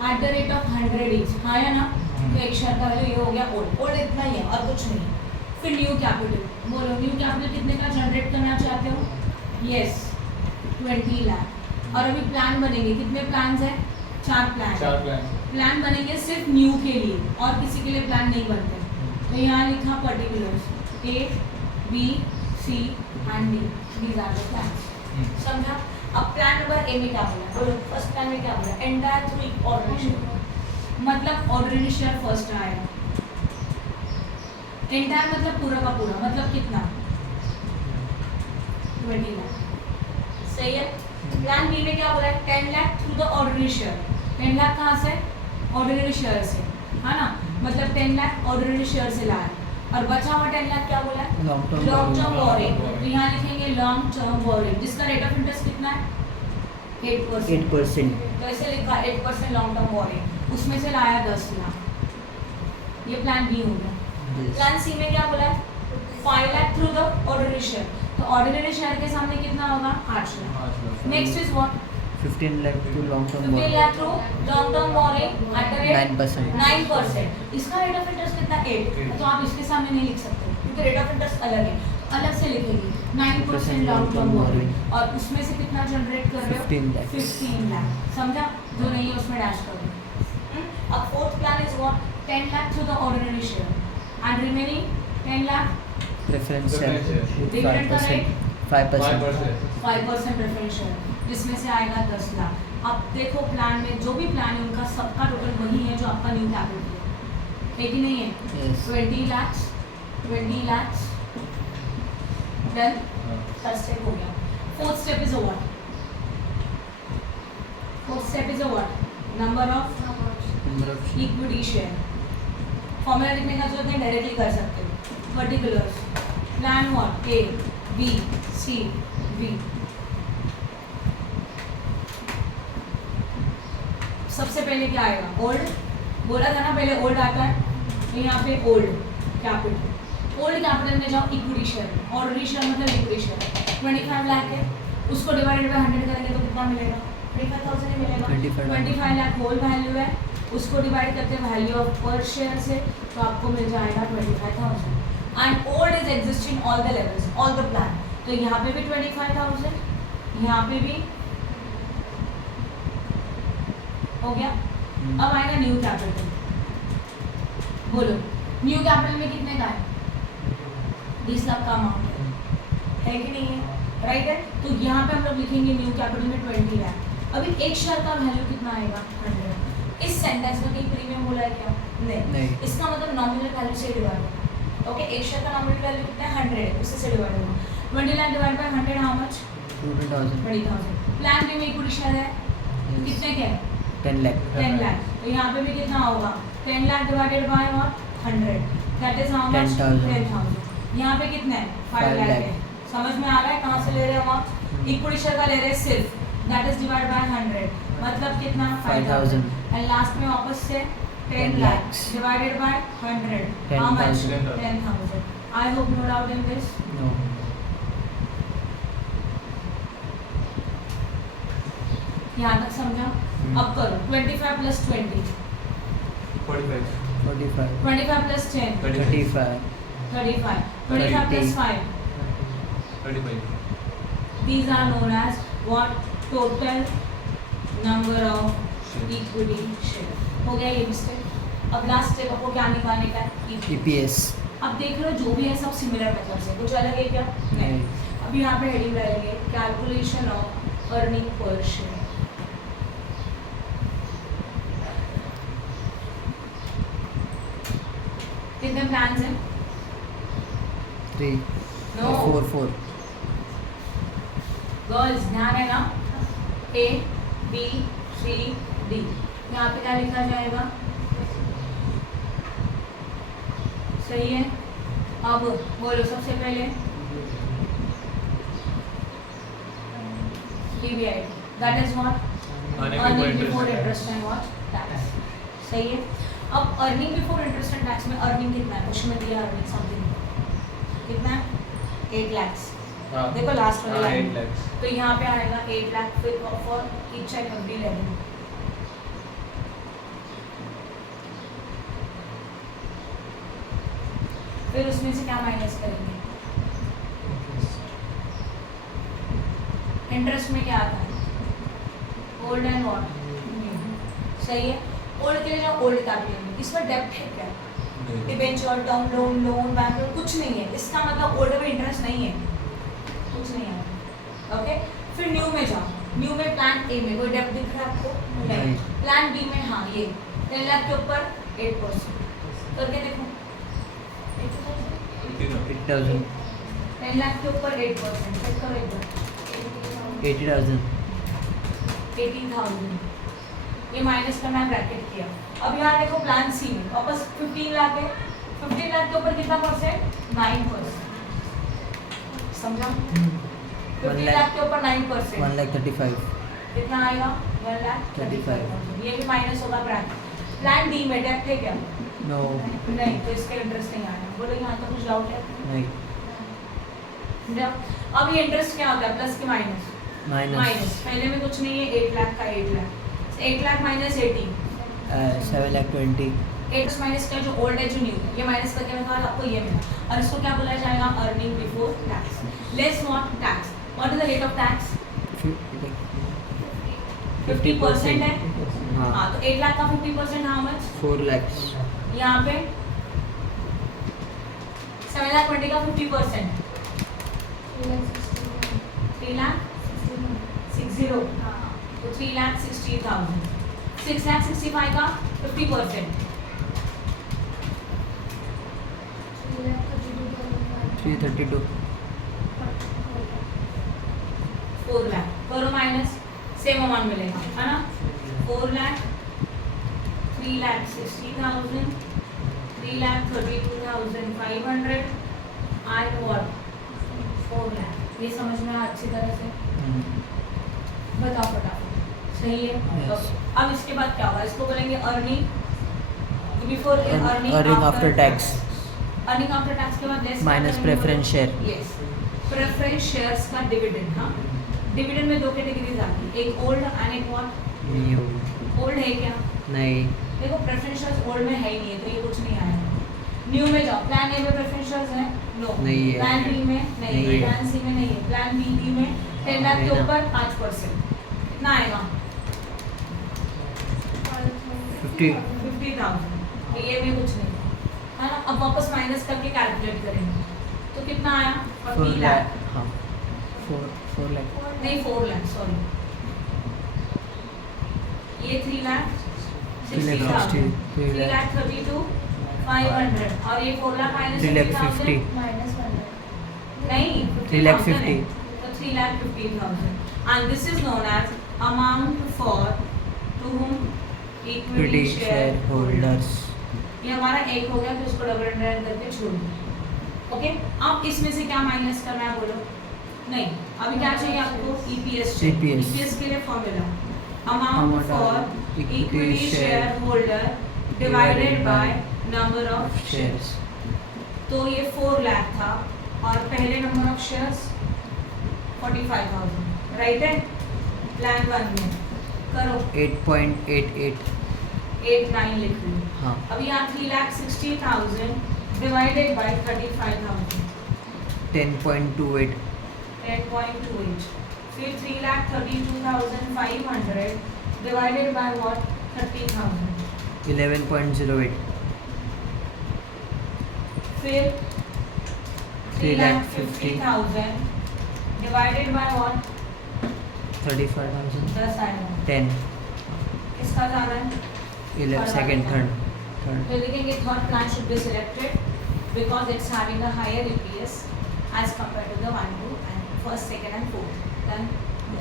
eight the rate of 100 each. हाँ या ना? तो एक शेयर का वैल्यू ये हो गया ओल्ड। ओल्ड इतना ही है और कुछ नहीं है। फिर न्यू कैपिटल, बोलो न्यू कैपिटल कितने का जनरेट करना चाहते हो? यस 20 लाख। और अभी प्लान बनेंगे, कितने प्लान हैं? 4 प्लान। 4 प्लान। प्लान बनेंगे सिर्फ न्यू के लिए और किसी के लिए प्लान नहीं बनते। तो यहाँ लिखा particulars A, B, C and D, these are the plans. समझा? अब प्लान नंबर ए में क्या बोला? बोलो फर्स्ट प्लान में क्या बोला? एंटायर थ्रू ऑर्डिनरी शेयर, मतलब ऑर्डिनरी शेयर फर्स्ट आएगा। एंटायर मतलब पूरा का पूरा, मतलब कितना? 20 लाख। सही है। प्लान बी में क्या बोला है? 10 lakh through the ordinary share. 10 lakh कहाँ से? ऑर्डिनरी शेयर से, है ना। मतलब 10 लाख ऑर्डिनरी शेयर से लाया और बचा हुआ 10 लाख क्या बोला है? Long long term boring. borrowing। तो यहाँ लिखेंगे लॉन्ग टर्म बोरिंग जिसका रेट ऑफ इंटरेस्ट कितना है? 8%। तो ऐसे लिखा 8% लॉन्ग टर्म बोरिंग, उसमें से लाया 10 लाख। ये प्लान बी हो गया। प्लान सी में क्या बोला है? 5 lakh through the ordinary share. तो ऑर्डिनरी शेयर के सामने कितना होगा? 8 lakh. Next is what? 15 lakh to long term 15 borrowing. Lakh to long term borrowing at the rate 9%. 9%। इसका रेट ऑफ इंटरेस्ट कितना 8, तो आप इसके सामने नहीं लिख सकते क्योंकि रेट ऑफ इंटरेस्ट अलग है, अलग से लिखेंगे 9% लॉन्ग टर्म बोरिंग, और उसमें से कितना जनरेट कर रहे हो 15 lakhs. 15 लाख, समझा? जो नहीं है उसमें डैश कर दो। अब fourth plan is what 10 lakh through the ordinary share and remaining 10 lakh Preference share Preference with Dividend का 5%. 5% प्रेफरेंस शेयर, जिसमें से आएगा 10 लाख। अब देखो प्लान में जो भी प्लान है उनका सबका टोटल वही है जो आपका न्यू कैपिटल है कि नहीं है? Yes. 20 lakhs done. Third step हो गया। Fourth step is what? Fourth step is what? Number of Number of shares. Equity share. Formula लिखने का जरूरत नहीं, डायरेक्टली कर सकते हो। Particulars plan what? A B C B. सबसे पहले क्या आएगा? ओल्ड, बोला था ना पहले ओल्ड आता है, तो यहाँ पे ओल्ड कैपिटल। ओल्ड कैपिटल में जाओ इक्विटी शेयर, ऑर्डनरी शेयर मतलब इक्विटी शेयर 25 लाख है, उसको डिवाइडेड बाय 100 करेंगे तो कितना मिलेगा? 25,000 ही मिलेगा। 25 लाख होल वैल्यू है, उसको डिवाइड करते हैं वैल्यू ऑफ पर शेयर से, तो आपको मिल जाएगा 25,000। And old is existing all the levels, all the plan, तो यहाँ पे भी 25,000, यहाँ पे भी हो गया। अब आएगा न्यू कैपिटल, बोलो न्यू कैपिटल में कितने का है? 20 लाख का अमाउंट है कि नहीं है? राइट है, तो यहाँ पे हम लोग लिखेंगे न्यू कैपिटल में 20 लाख। अभी एक शेयर का वैल्यू कितना आएगा? 100। इस सेंटेंस में कहीं प्रीमियम बोला है क्या? नहीं। इसका मतलब नॉमिनल वैल्यू से डिवाइड होगा। ओके, एक शेयर का नॉमिनल वैल्यू कितना है? 100 है, उससे से डिवाइड होगा। 20 lakh divide by 100 how much? 20,000। Plan B में इक्विटी शेयर है कितने के? 10 lakh. 10 लाख, तो यहाँ पे भी कितना होगा? 10 lakh divided by what? 100, that is how much? 10,000। यहाँ पे कितना है? 5 लाख है। समझ में आ रहा है कहाँ से ले रहे हैं हम? इक्विटी शेयर का ले रहे हैं सिर्फ, दैट इज डिवाइड बाय 100, मतलब कितना? 5,000। एंड लास्ट में वापस से 10 lakh divided by 100, how much? 10,000। I hope no doubt in this. No. यहाँ तक समझा? अब करो 25 plus 20, 45 45. 25 plus 10, 35. 35, 25 plus 5, 35 these are known as what? Total number of equity share। हो गया ये भी स्टेप। अब लास्ट स्टेप आपको क्या निकालने का है? EPS. अब देख लो जो भी है सब सिमिलर मेथड से, कुछ अलग है क्या? नहीं। अब यहाँ पे हेडिंग रहेंगे calculation of earning per share. कितने प्लान्स हैं? 3. No. 4. गर्ल्स ध्यान है ना? A B C D, यहाँ पे क्या लिखा जाएगा? सही है। अब बोलो सबसे पहले PBIT, that is what? Earning before interest and what? Tax. सही है। अब earning before interest and tax में अर्निंग कितना है? क्वेश्चन में दिया अर्निंग समथिंग कितना है? 8 lakhs। देखो लास्ट वाली लाइन, 8 lakhs तो यहाँ पे आएगा 8 लाख फिर for each and every level. फिर उसमें से क्या माइनस करेंगे? इंटरेस्ट में क्या आता है? Old and what? सही है। ओल्ड के लिए जो ओल्ड कैपिटल में, इसमें डेप्ट है क्या? Debenture, term loan, loan, bank loan कुछ नहीं है। इसका मतलब ओल्ड में इंटरेस्ट नहीं है, कुछ नहीं है। ओके, फिर न्यू में जाओ। न्यू में प्लान ए में कोई डेप्ट दिख रहा है आपको? नहीं। प्लान बी में हाँ ये 10 लाख के ऊपर 8% करके देखो। 8,000. 10 लाख के ऊपर 8%, चेक करो एक बार। 80,000. 18,000, ये माइनस करना ब्रैकेट किया। अब यहाँ देखो प्लान सी में वापस 15 लाख है। 15 लाख के ऊपर कितना परसेंट? 9%। समझा? 15 लाख के ऊपर 9%, 1,35,000. कितना आएगा? 1,35,000। ये भी माइनस होगा ब्रैकेट। प्लान डी में डेप्ट है क्या? No. नहीं, तो इसके इंटरेस्ट नहीं आएगा। बोलो यहाँ तो कुछ डाउट है? नहीं. अब ये इंटरेस्ट क्या होता है? प्लस की माइनस? माइनस पहले में कुछ नहीं है, 8 लाख का 8 लाख, 8 लाख माइनस 80, 7,20,000 8 माइनस का जो ओल्ड है जो न्यू है, ये माइनस करके मैं बाद आपको ये मिला, और इसको क्या बोला जाएगा, earning before tax, less not tax. What is the rate of tax, 50% है। हाँ हाँ, तो 8 लाख का 50% हाउ मच, 4 lakhs यहाँ पे 7,20,000 का 50%, 3 लाख 60, तो 3,60,000, 6,65,000 का 50%, 332 4 लाख करो माइनस, सेम अमाउंट मिलेगा है ना, 4 लाख, 3,60,000, 3,32,500 एंड व्हाट 4 लाख। ये समझ में आया अच्छी तरह से, बताओ फटाफट, सही है। Yes. तो अब इसके बाद क्या होगा, इसको बोलेंगे earning before, Earning after tax. Earning after tax के बाद less minus preference share yes, preference shares का डिविडेंड। हाँ, डिविडेंड में 2 कैटेगरीज आती है, एक ओल्ड एंड एक व्हाट, न्यू ओल्ड है क्या, नहीं देखो प्रेफरेंस शेयर्स ओल्ड में है ही नहीं है, तो ये कुछ नहीं आया। न्यू में जाओ, प्लान ए में प्रेफरेंस शेयर्स है, नो नहीं है। प्लान बी में नहीं है, नहीं है। प्लान सी में नहीं है, प्लान बी में 10 लाख के है ना। ऊपर 5%, कितना आएगा 50 50,000, तो ये भी कुछ नहीं है ना। अब वापस माइनस करके कैलकुलेट करेंगे, तो कितना आया 4 40 लाख, lakh हाँ 4 lakh नहीं 4 लाख सॉरी, ये 3 लाख 60,000, 3 लाख 32,500, और ये 4 लाख माइनस 3,50,000 नहीं 3,50,000 तो 3,50,000, and this is known as amount for to whom equity equity share shareholders ये हमारा एक हो गया, तो इसको डबल अंडरलाइन करके छोड़ दो। ओके, अब इसमें से क्या माइनस करना है बोलो, नहीं अभी क्या चाहिए आपको, ईपीएस चाहिए। EPS ईपीएस के लिए formula amount Amount for of equity equity share holder divided by number of shares. तो ये 4 लाख था और पहले नंबर ऑफ शेयर्स 45,000, राइट है। प्लान 1 में करो 8.88 8,9 लिख लो। हाँ अब यहाँ 3,60,000 डिवाइडेड बाय 35,000 10.28 10.28, फिर 3,32,500 डिवाइडेड बाय व्हाट 30,000, 11.08 फिर 3,50,000 3,50,000 डिवाइडेड बाय व्हाट 35,000 10 आएगा। 10 किसका ज़्यादा है, 11 second third तो देखेंगे third plan should be selected because it's having a higher EPS as compare to the 1, 2 and first, second and fourth. Then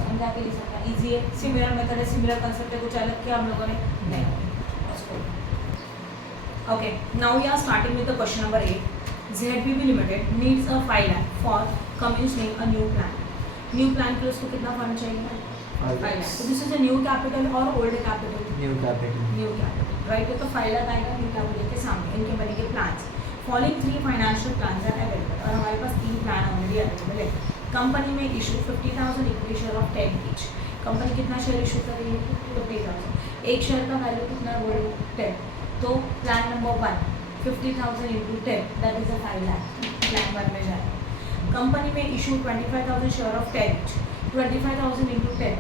समझा के लिए सकता इजी है, सिमिलर मेथड है, सिमिलर कंसेप्ट है, कुछ अलग किया हम लोगों ने नहीं। Okay, now we are starting with the question number 8। ZBB Limited needs a 5 lakh for commissioning a new plan. New plan के लिए उसको कितना फंड चाहिए, 5 लाख। तो this is a new capital और old capital, new capital new capital, right. तो 5 लाख आएगा new capital के सामने, इनके बनेंगे plans. Following 3 financial plans are available, और हमारे पास 3 प्लान ऑलरेडी अवेलेबल है। कंपनी में issue 50,000 equity share of 10 each. Company कितना शेयर इशू कर रही है, 50,000। एक शेयर का वैल्यू कितना है बोलो 10। तो plan number 1 50,000 into 10 that is a 5 lakh, plan 1 में जाएगा। कंपनी में issue 25,000 share of 10 each, 25,000 into 10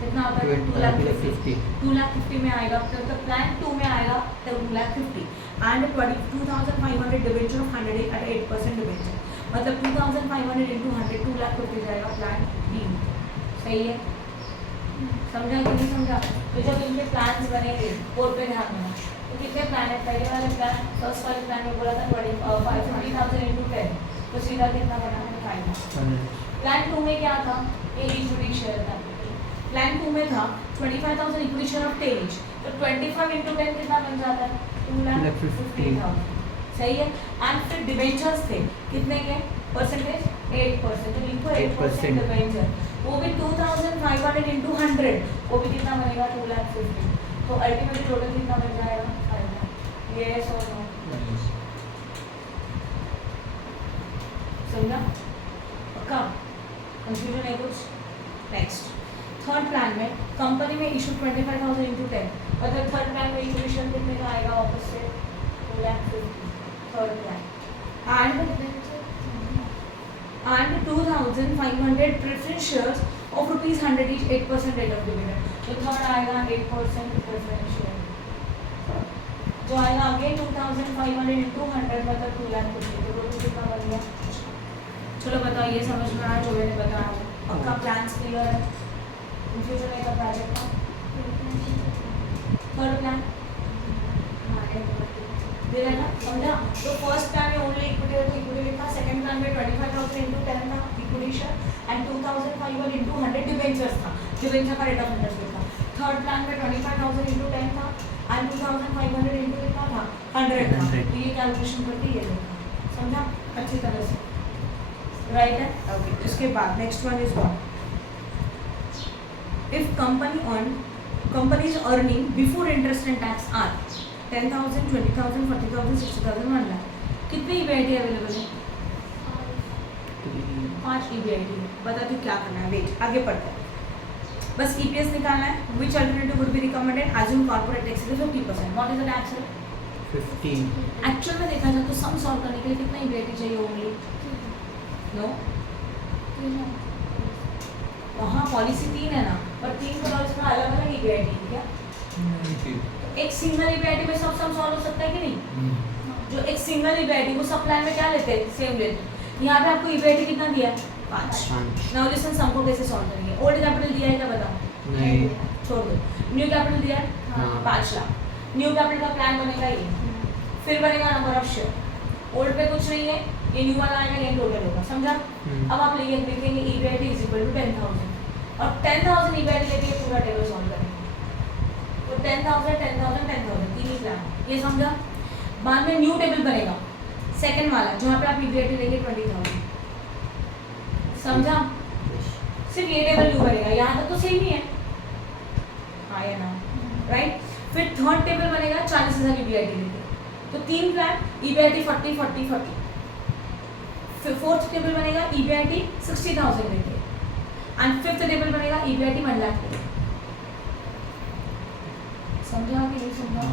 कितना होता है, 2,50,000। 2,50,000 में आएगा, तो प्लान 2 में आएगा तो 2,50,000 and 22,500 debenture of 100 at 8% debenture, मतलब 2,500 इंटू 100 2,50,000 जाएगा प्लान 3। सही है, समझा कि नहीं समझा। तो जब इनके प्लान्स बनेंगे बोर्ड पे ध्यान देना, तो कितने प्लान है, पहले वाले प्लान फर्स्ट वाले प्लान में बोला था 50,000 इंटू 10, तो सीधा कितना बना है 5 लाख। प्लान 2 में क्या था, ये इक्विटी शेयर था। प्लान 2 में था 25,000 इक्विटी शेयर ऑफ 10 ईच, तो 25 इंटू 10 कितना बन जाता है, 2,50,000। सही है। एंड फिर डिवेंचर्स थे कितने के, परसेंटेज 8%, तो लिखो 8% डिवेंचर, वो भी 2,500 इंटू 100, वो भी कितना बनेगा 2,50,000। तो अल्टीमेटली टोटल कितना बन जाएगा 5 लाख। यस और नो, समझा, पक्का, कंफ्यूजन है कुछ नहीं। इशू 25,000 इंटू 10, मतलब थर्ड प्लान में इक्वेशन कितने का आएगा वापस से 2,50,000 third plan and 2,500 preference shares of ₹100 each, 8% rate of dividend. तो थर्ड आएगा 8% preference share, जो आएगा अगेन 2,500 into 100 मतलब 2,50,000, तो टोटल कितना बन गया? चलो बताओ, ये समझ में आया जो मैंने बताया? आपका प्लान्स क्लियर है? फ्यूचर में का प्रोजेक्ट का थर्ड प्लान दे रहा है ना, समझा? तो फर्स्ट प्लान में ओनली इक्विटी लिखा, सेकंड प्लान में 25,000 into 10 था equity share and 2,500 into 100 debentures था, डिबेंचर का रेट ऑफ इंटरेस्ट लिखा। थर्ड प्लान में 25,000 into 10 था एंड 2,500 into कितना था 100 था, तो ये कैलकुलेशन करके ये लिखा, समझा अच्छी तरह से? राइट है, ओके। इसके बाद next one is what? If company's earning before interest and tax are 10,000, 20,000, 40,000, 60,000, 1 lakh, कितनी EBIT अवेलेबल है? 5 EBIT है। बता तू क्या करना है, वेट आगे पढ़ते हैं। बस EPS निकालना है। Which alternative would be recommended? Assume corporate tax is 50%. What is the tax rate? 15. Actual में देखा जाए तो सम सॉल्व करने के लिए कितना EBIT चाहिए ओनली? नो, वहाँ पॉलिसी 3 है ना, पर 3 का इसमें अलग अलग EBIT है क्या? एक सिंगल EBIT में सब सम सॉल्व हो सकता है कि नहीं? जो एक सिंगल EBIT वो सब प्लान में क्या लेते हैं? सेम लेते हैं। यहाँ पे आपको EBIT कितना दिया है? 5। नाउ लिसन, सम को कैसे सॉल्व करेंगे? ओल्ड कैपिटल दिया है क्या बताओ? नहीं। छोड़ दो। न्यू कैपिटल दिया है? हाँ। 5 लाख। न्यू कैपिटल का प्लान बनेगा ये, फिर बनेगा नंबर ऑफ शेयर। ओल्ड पे कुछ नहीं है, ये न्यू वाला आएगा, ये टोटल होगा, समझा? अब आप लिखेंगे EBIT इज इक्वल टू 10,000 और 10,000 EBIT लेके पूरा टेबल सॉल्व करेंगे। तो 10,000 10,000 10,000 तीन ही प्लान, ये समझा? बाद में न्यू टेबल बनेगा सेकंड वाला, जहाँ पे आप EBIT लेंगे 20,000, समझा? सिर्फ ये टेबल न्यू बनेगा, यहाँ तक तो सेम ही है, हाँ या ना? राइट। फिर थर्ड टेबल बनेगा 40,000 EBIT लेके, तो 3 प्लान EBIT 40 40 40। फिर फोर्थ टेबल बनेगा EBIT 60,000 लेके एंड फिफ्थ टेबल बनेगा EBIT 1 लाख लेके। समझा कि नहीं समझा?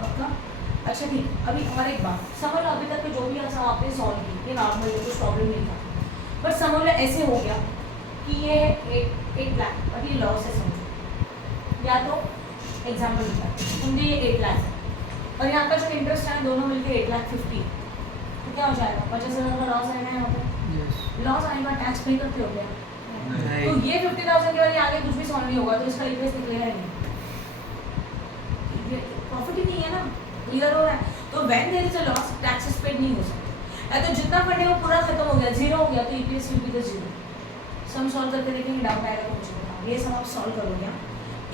पक्का? अच्छा ठीक। अभी और एक बात समझ लो, अभी तक के जो भी आंसर आपने सॉल्व की ये नॉर्मल है, कुछ प्रॉब्लम नहीं था, पर समझ लो ऐसे हो गया कि ये है 8 लाख और ये लॉस है, समझो। या तो एग्जाम्पल लिखा समझे ये 8 लाख है और यहाँ का जो इंटरेस्ट है दोनों मिलकर 8,50,000, तो क्या हो जाएगा? 50,000 का लॉस आएगा यहाँ पर। लॉस आएगा, टैक्स पे करते हो गया, तो ये 50,000 के बाद आगे कुछ भी सॉल्व नहीं होगा, तो इसका EPS निकलेगा ही नहीं, प्रॉफिट ही नहीं है ना, क्लियर हो रहा है? तो when there is a loss taxes paid नहीं हो सकते, या तो जितना फंड है वो पूरा खत्म हो गया, जीरो हो गया, तो EPS will be the zero. Sum solve करके देखेंगे, डाउट आएगा तो मुझे बताओ। ये सब आप सॉल्व करोगे,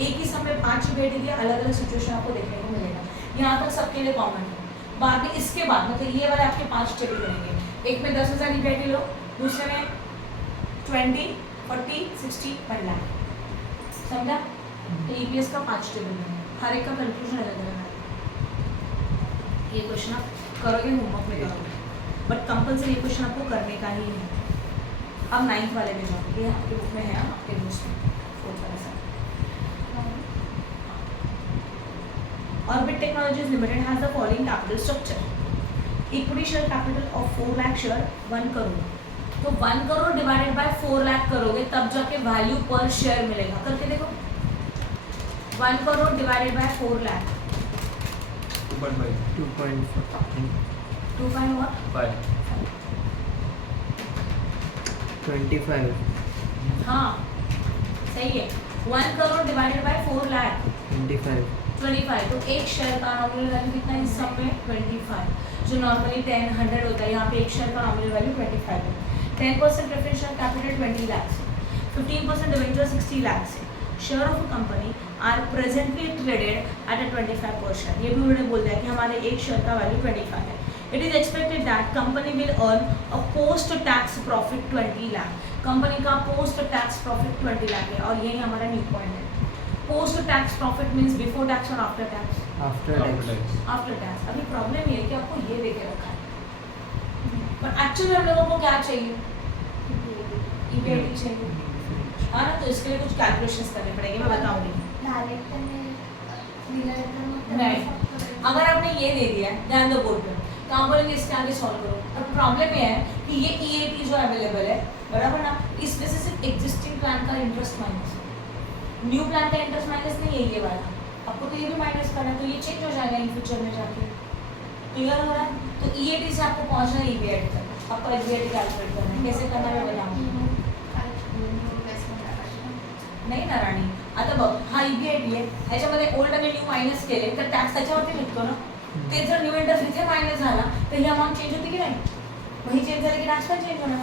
एक ही समय 5 EBIT दिया, अलग अलग सिचुएशन आपको देखने को मिलेगा, यहाँ तक सबके लिए कॉमन है। बाद में इसके बाद मतलब ये वाले आपके 5 टेबल बनेंगे, एक में 10,000 EBIT लो, दूसरे में 20 40 60 1 लाख, समझा? तो EPS का 5 टेबल बनेगा, हर एक का कंक्लूजन अलग अलग है। ये क्वेश्चन आप करोगे, होमवर्क में करोगे, बट कंपल्सरी ये क्वेश्चन आपको करने का ही है। अब 9th वाले में जाओ, ये आपके बुक में है, आपके नोट्स में 4th वाला sir. Orbit Technologies Limited has the following capital structure: equity share capital of 4 lakh share 1 crore, तो 1 करोड़ डिवाइडेड बाय 4 लाख करोगे तब जाके वैल्यू पर शेयर मिलेगा, करके देखो। 1 करोड़ डिवाइडेड बाय 4 लाख 2.5 2.5 और 5 25. हाँ सही है। 1 करोड़ डिवाइडेड बाय 4 लाख 25. 25, तो एक शेयर का नॉमिनल वैल्यू कितना है इस सब में? 25, जो नॉर्मली 10 100 होता है, यहाँ पे एक शेयर का नॉमिनल वैल्यू 25 है। 10% प्रेफरेंशियल कैपिटल 20 लाख से, 15% डिवेंचर 60 लाख से, share of a company are presently traded at a 25 per share. ये भी उन्होंने बोल दिया कि हमारे एक शेयर का वैल्यू 25 है। It is expected that company will earn a post tax profit 20 lakh. Company का पोस्ट टैक्स प्रॉफिट 20 लाख है, और यही हमारा न्यू पॉइंट है। Post tax profit means before tax और after tax? After tax. After tax. अभी प्रॉब्लम ये है कि आपको ये देके रखा है, पर एक्चुअली हम लोगों को क्या चाहिए? EBIT चाहिए, हाँ ना? तो इसके लिए कुछ कैलकुलेशंस करने पड़ेंगे, मैं बताऊंगी। नहीं, अगर आपने ये दे दिया है ध्यान दो बोर्ड पे, तो आप बोलेंगे इसके आगे सॉल्व करो। अब प्रॉब्लम ये है कि ये EAP जो अवेलेबल है बराबर ना, इसमें से सिर्फ एग्जिस्टिंग प्लान का इंटरेस्ट माइनस, न्यू प्लान का इंटरेस्ट माइनस नहीं है ये वाला, आपको तो ये भी माइनस करना है, तो ये चेंज हो जाएगा इन फ्यूचर में जाके। क्लियर हो रहा है? तो EAT से आपको पहुंचना है EBIT तक, आपको EBIT कैलकुलेट करना है, कैसे करना है मैं बताऊंगी। नाही ना राणी, आता बघ हा EBIT आहे, ह्याच्यामध्ये ओल्ड आणि न्यू मायनस केले तर टॅक्स त्याच्यावरती निघतो ना, ते जर न्यू इंटरेस्ट इथे मायनस झाला तर ही अमाउंट चेंज होती की नाही, मग ही चेंज झाली की टॅक्स पण चेंज होणार,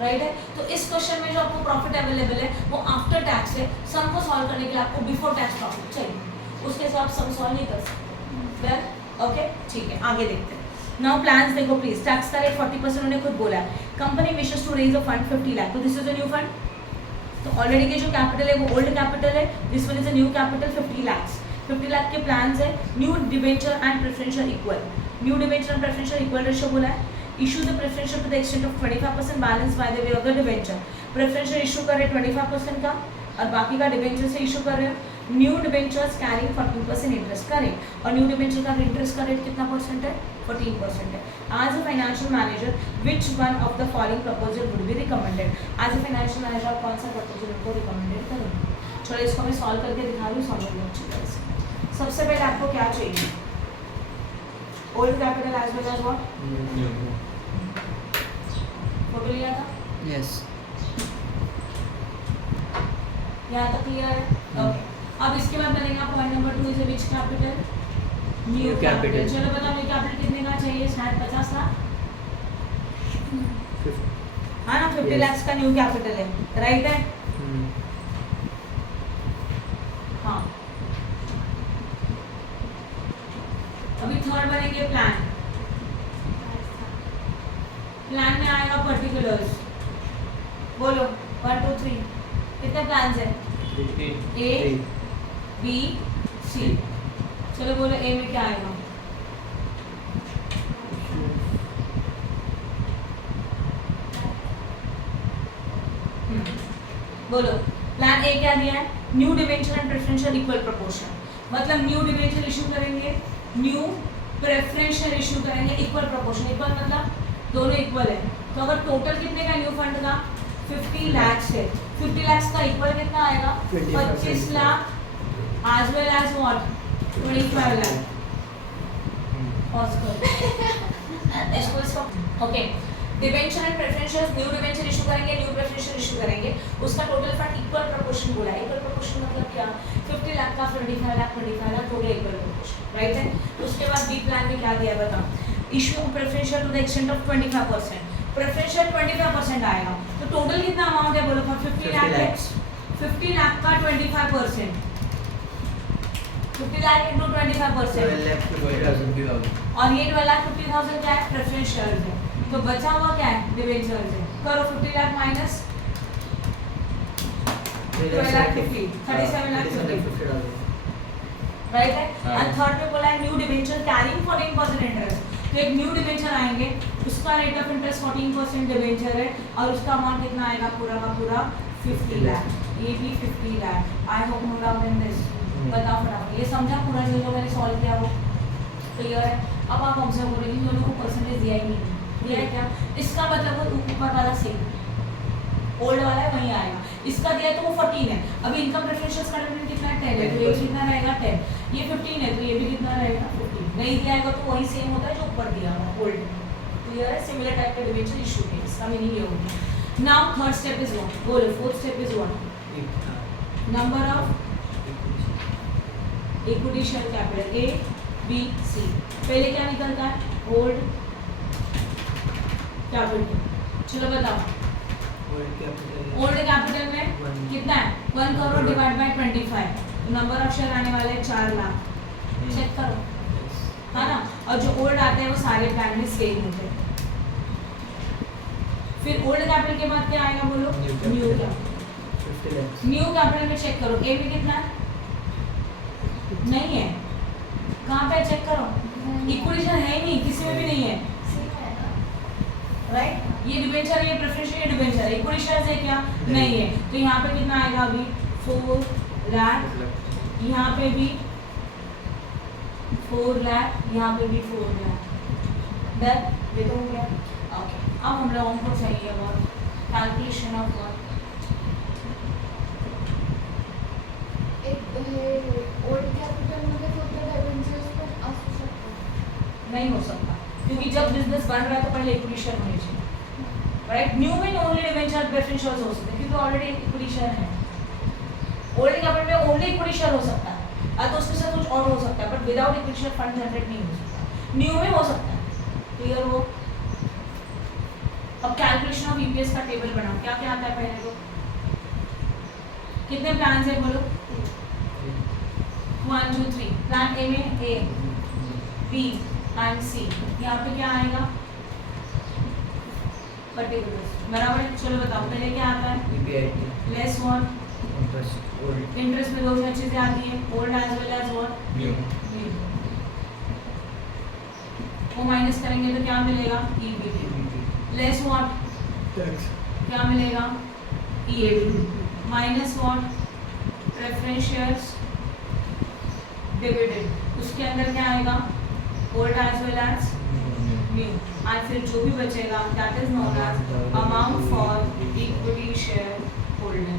राइट है? तो इस क्वेश्चन में जो आपको प्रॉफिट अवेलेबल है वो आफ्टर टैक्स है, सम को सॉल्व करने के लिए आपको बिफोर टैक्स प्रॉफिट चाहिए, उसके साथ आप सम सॉल्व नहीं कर सकते। क्लियर? ओके, ठीक है, आगे देखते हैं। नाउ प्लान्स देखो प्लीज, टैक्स का रेट 40% उन्होंने खुद बोला है, company wishes to raise a fund 50 lakh, तो this is a new fund, तो ऑलरेडी के जो कैपिटल है वो ओल्ड कैपिटल है, this one is a new capital 50 lakh, 50 lakh के प्लान्स है, new debenture and preferential equal, new debenture and preferential equal ratio बोला है, issue the preferential to the extent of 25% balance by the way of the debenture, preferential issue कर रहे 25% का और बाकी का डिबेंचर से इशू कर रहे हो, न्यू डिबेंचर्स कैरिंग 14% इंटरेस्ट का रेट, और न्यू डिबेंचर का इंटरेस्ट का रेट कितना परसेंट है, 14% है। As a financial manager which one of the following proposal would be recommended, as a financial manager आप कौन सा प्रपोजल उनको रिकमेंडेड करेंगे। चलो इसको मैं सॉल्व करके दिखा रही हूँ, समझ लो अच्छी तरह से। सबसे पहले आपको क्या चाहिए, old capital as well as what, photo लिया था, यस, यहाँ तक क्लियर है? ओके, अब इसके बाद बनेगा point number 2 is which capital, new capital. चलो बताओ न्यू कैपिटल कितने का चाहिए, शायद 50 लाख, हाँ ना, 50 लाख का न्यू कैपिटल है, राइट है? हाँ, अभी थर्ड बनेंगे प्लान, प्लान में आएगा पर्टिकुलर्स, बोलो 1 2 3 कितने प्लान्स है, A B C, चलो बोलो A में क्या आएगा, बोलो प्लान A क्या दिया है, new debenture and preferential equal proportion, मतलब न्यू डिबेंचर इशू करेंगे, न्यू प्रेफरेंशियल इशू करेंगे, इक्वल प्रोपोर्शन, इक्वल मतलब दोनों इक्वल है, तो अगर टोटल कितने का न्यू फंड का 50 लाख है, 50 लाख का इक्वल कितना आएगा, 25 lakh as well as what 25 lakh, okay. Debenture and preferential, new debenture issue करेंगे, न्यू प्रेफरेंशियल इशू करेंगे, उसका टोटल फंड इक्वल प्रोपोर्शन बोला है, इक्वल प्रोपोर्शन मतलब क्या, 50 लाख का 25 lakh total equal proportion, right है? उसके बाद बी प्लान में क्या दिया बताओ, issue preferential to the extent of 25%, preferential 25% आएगा, तो टोटल कितना अमाउंट है बोलो, 50 लाख है, 50 लाख का 25%, 50 लाख इंटू 25%, और ये 12,50,000 क्या है, प्रेफरेंशियल है, तो बचा हुआ क्या है, डिबेंचर है, करो 50 लाख माइनस 12,50, 37,50, राइट है? और थर्ड पे बोला है न्यू डिबेंचर कैरिंग 14% इंटरेस्ट, तो एक न्यू डिबेंचर आएंगे, उसका रेट ऑफ इंटरेस्ट 14% डिबेंचर है, और उसका अमाउंट कितना आएगा पूरा का पूरा 50 लाख, ये भी 50 lakh. I hope no doubt in this, बताओ फटाफट, ये समझा पूरा जो मैंने सॉल्व किया वो क्लियर है? अब आप हमसे बोल रहे हैं दोनों को परसेंटेज दिया ही नहीं, दिया है क्या, इसका मतलब वो ऊपर वाला सेम ओल्ड वाला है वही आएगा, इसका दिया है तो वो 14 है, अभी इनकम प्रेफरेंशियल का डिविडेंड कितना है 10 है, तो ये कितना रहेगा 10, ये 15 है तो ये भी कितना रहेगा 15, नहीं दिया है तो वही सेम होता है जो ऊपर दिया हुआ ओल्ड में, क्लियर है? सिमिलर टाइप का डिबेंचर इशू है, इसका मीनिंग ये होगा। Now third step is what, बोलो fourth step is what, number of equity share capital A B C, पहले क्या निकलता है ओल्ड कैपिटल, चलो बताओ ओल्ड कैपिटल में कितना है 1 करोड़ डिवाइड बाय 25, तो नंबर ऑफ शेयर आने वाले 4 लाख, चेक करो, है ना? और जो ओल्ड आते हैं वो सारे प्लान में सेम होते हैं। फिर ओल्ड कैपिटल के बाद क्या आएगा बोलो, न्यू कैपिटल, न्यू कैपिटल में चेक करो ए में कितना है, नहीं है, कहाँ पे चेक करो, इक्विटी शेयर है ही नहीं, किसी में भी नहीं है, राइट? ये डिबेंचर है, ये प्रेफरेंशियल, ये डिबेंचर है, इक्विटी शेयर्स है क्या, नहीं है, तो यहाँ पे कितना आएगा अभी 4 लाख यहाँ पे भी 4 लाख, यहाँ पे भी 4 लाख। डन, ये तो हो गया। ओके, अब हम लोगों को चाहिए बहुत calculation of what, old capital मध्ये फक्त डिबेंचर्स पण असू शकतात. नहीं हो सकता क्योंकि जब बिजनेस बन रहा है तो पहले इक्विटी शेयर होनी चाहिए, राइट। न्यू में ओनली डिबेंचर प्रेफरेंस शेयर्स हो सकते हैं क्योंकि ऑलरेडी इक्विटी शेयर है। ओल्ड कैपिटल में ओनली इक्विटी शेयर हो सकता है, तो उसके साथ कुछ और हो सकता है, but without equity share fund generate नहीं हो सकता। न्यू में हो सकता है, क्लियर हो। अब कैलकुलेशन ऑफ ईपीएस का टेबल बनाओ, क्या क्या आता है पहले तो, कितने प्लान है बोलो। 1 2 3, प्लान ए में ए, बी एंड सी, यहाँ पे क्या आएगा पर्टिकुलर्स, बराबर है। चलो बताओ पहले क्या आता है, EBIT, less what, interest, old, interest में दो चीजें आती है, old as well as what, new, वो माइनस करेंगे तो क्या मिलेगा, EBT, EBT, less what, tax, क्या मिलेगा, EAT, minus what, preference shares, dividend, उसके अंदर क्या आएगा, old as well as new, और फिर जो भी बचेगा that is known as amount for equity shareholder,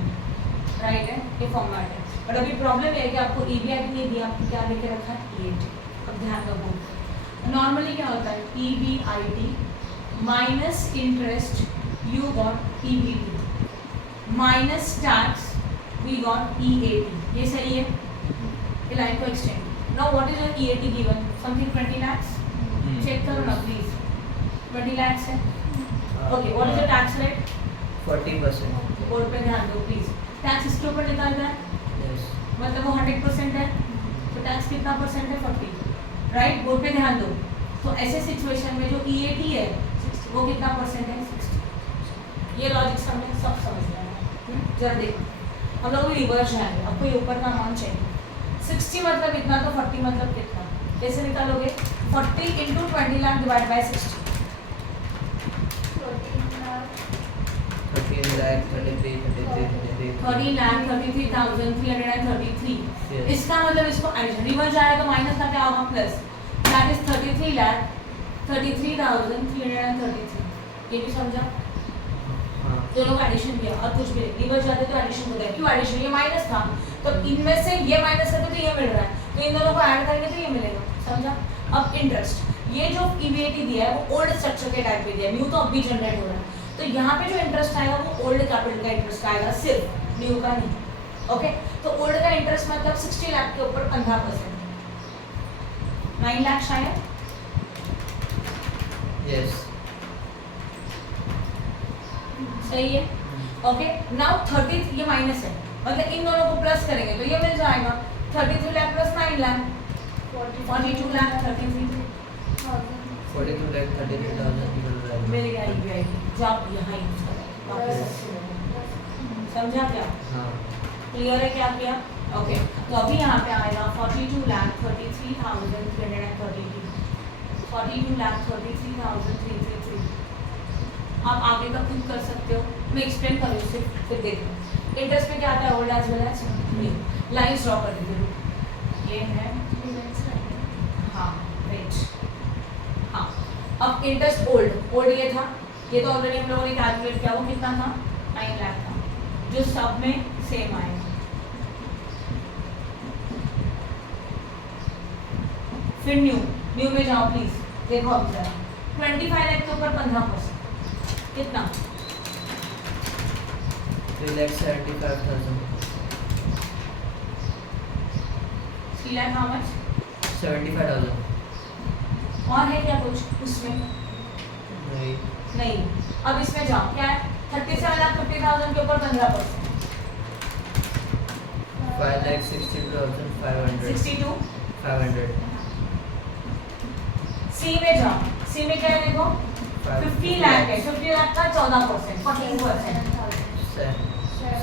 right है, ये फॉर्मेट है। बट अभी प्रॉब्लम ये है कि आपको ईबीआईटी नहीं दिया, आपको क्या लेके रखा है, ईएटी। अब ध्यान रखो, नॉर्मली क्या होता है, EBIT minus interest you got EBT minus tax we got EAT, ये सही है, ये लाइन को extend. Now what is your EAT given, something 20 lakhs, चेक करो ना प्लीज, 20 lakhs है। Okay, what is the tax rate, 40%, board पे ध्यान दो प्लीज, टैक्स इसके ऊपर निकालना है, yes, मतलब वो 100% है, तो टैक्स कितना परसेंट है, 40, राइट। बोर्ड पे ध्यान दो। तो ऐसे सिचुएशन में जो ईएटी है वो कितना परसेंट है, 60। ये लॉजिक समझ सब समझ रहे हैं, जरा देखो, हम लोग रिवर्स जाएंगे, आपको ये ऊपर का अमाउंट चाहिए, 60 मतलब इतना, तो 40 मतलब कितना, कैसे निकालोगे, 40 into 20 lakh divide by 60, 13 lakh, 33, 30 lakh 33,333। Yes. इसका मतलब इसको एडिशन रिवर्स जाएगा तो माइनस का क्या होगा, प्लस, दैट इज 33 लाख 33,333। ये भी समझा, हाँ, जो लोग एडिशन किया और कुछ भी रिवर्स जाते तो एडिशन हो गया, क्यों एडिशन, ये माइनस था तो इनमें से ये माइनस करते तो ये मिल रहा है, तो इन दोनों को ऐड करेंगे तो ये मिलेगा, समझा। अब इंटरेस्ट, ये जो ईबीआईटी दिया है वो ओल्ड स्ट्रक्चर के टाइप पे दिया है, न्यू तो अभी जनरेट हो रहा है, तो यहाँ पे जो इंटरेस्ट आएगा वो ओल्ड कैपिटल का इंटरेस्ट आएगा, सिर्फ न्यू का नहीं, ओके। तो ओल्ड का इंटरेस्ट मतलब 60 लाख के ऊपर 15%, 9 लाख शायद, yes, सही है, ओके। नाउ 30, ये माइनस है, मतलब इन दोनों को प्लस करेंगे तो ये मिल जाएगा, 33 लाख प्लस 9 लाख, 42 लाख 33, 42 lakh, 33,000 मिल रहा है, मिल गया ईबीआईटी, जो आप यहाँ यूज करें वापस, समझा क्या, हाँ, क्लियर है क्या किया, ओके। तो अभी यहाँ पे आएगा 42 लाख 33,332, 42 लाख 33,333। आप आगे का खुद कर सकते हो, मैं एक्सप्लेन करूँ इससे फिर देखो। इंटरेस्ट में क्या आता है, old as well as new, lines draw कर दीजिए, ये है, हाँ रेट, हाँ। अब इंटरेस्ट ओल्ड ये था, ये तो ऑलरेडी हम लोगों ने कैलकुलेट किया, वो कितना था, 9 लाख था, जो सब में सेम आएगा। फिर न्यू में जाओ प्लीज, देखो अब जरा 25 लाख के ऊपर 15%, कितना, 3,75,000, 3 लाख हाउ मच, 75,000, और है क्या कुछ उसमें, नहीं, नहीं। अब इसमें जाओ, क्या है, 37,50,000 के ऊपर 15%, 5,62,500, 62। 500, सी में जाओ, सी में क्या है देखो, 50 लाख है, 50 लाख का 14%, 14%,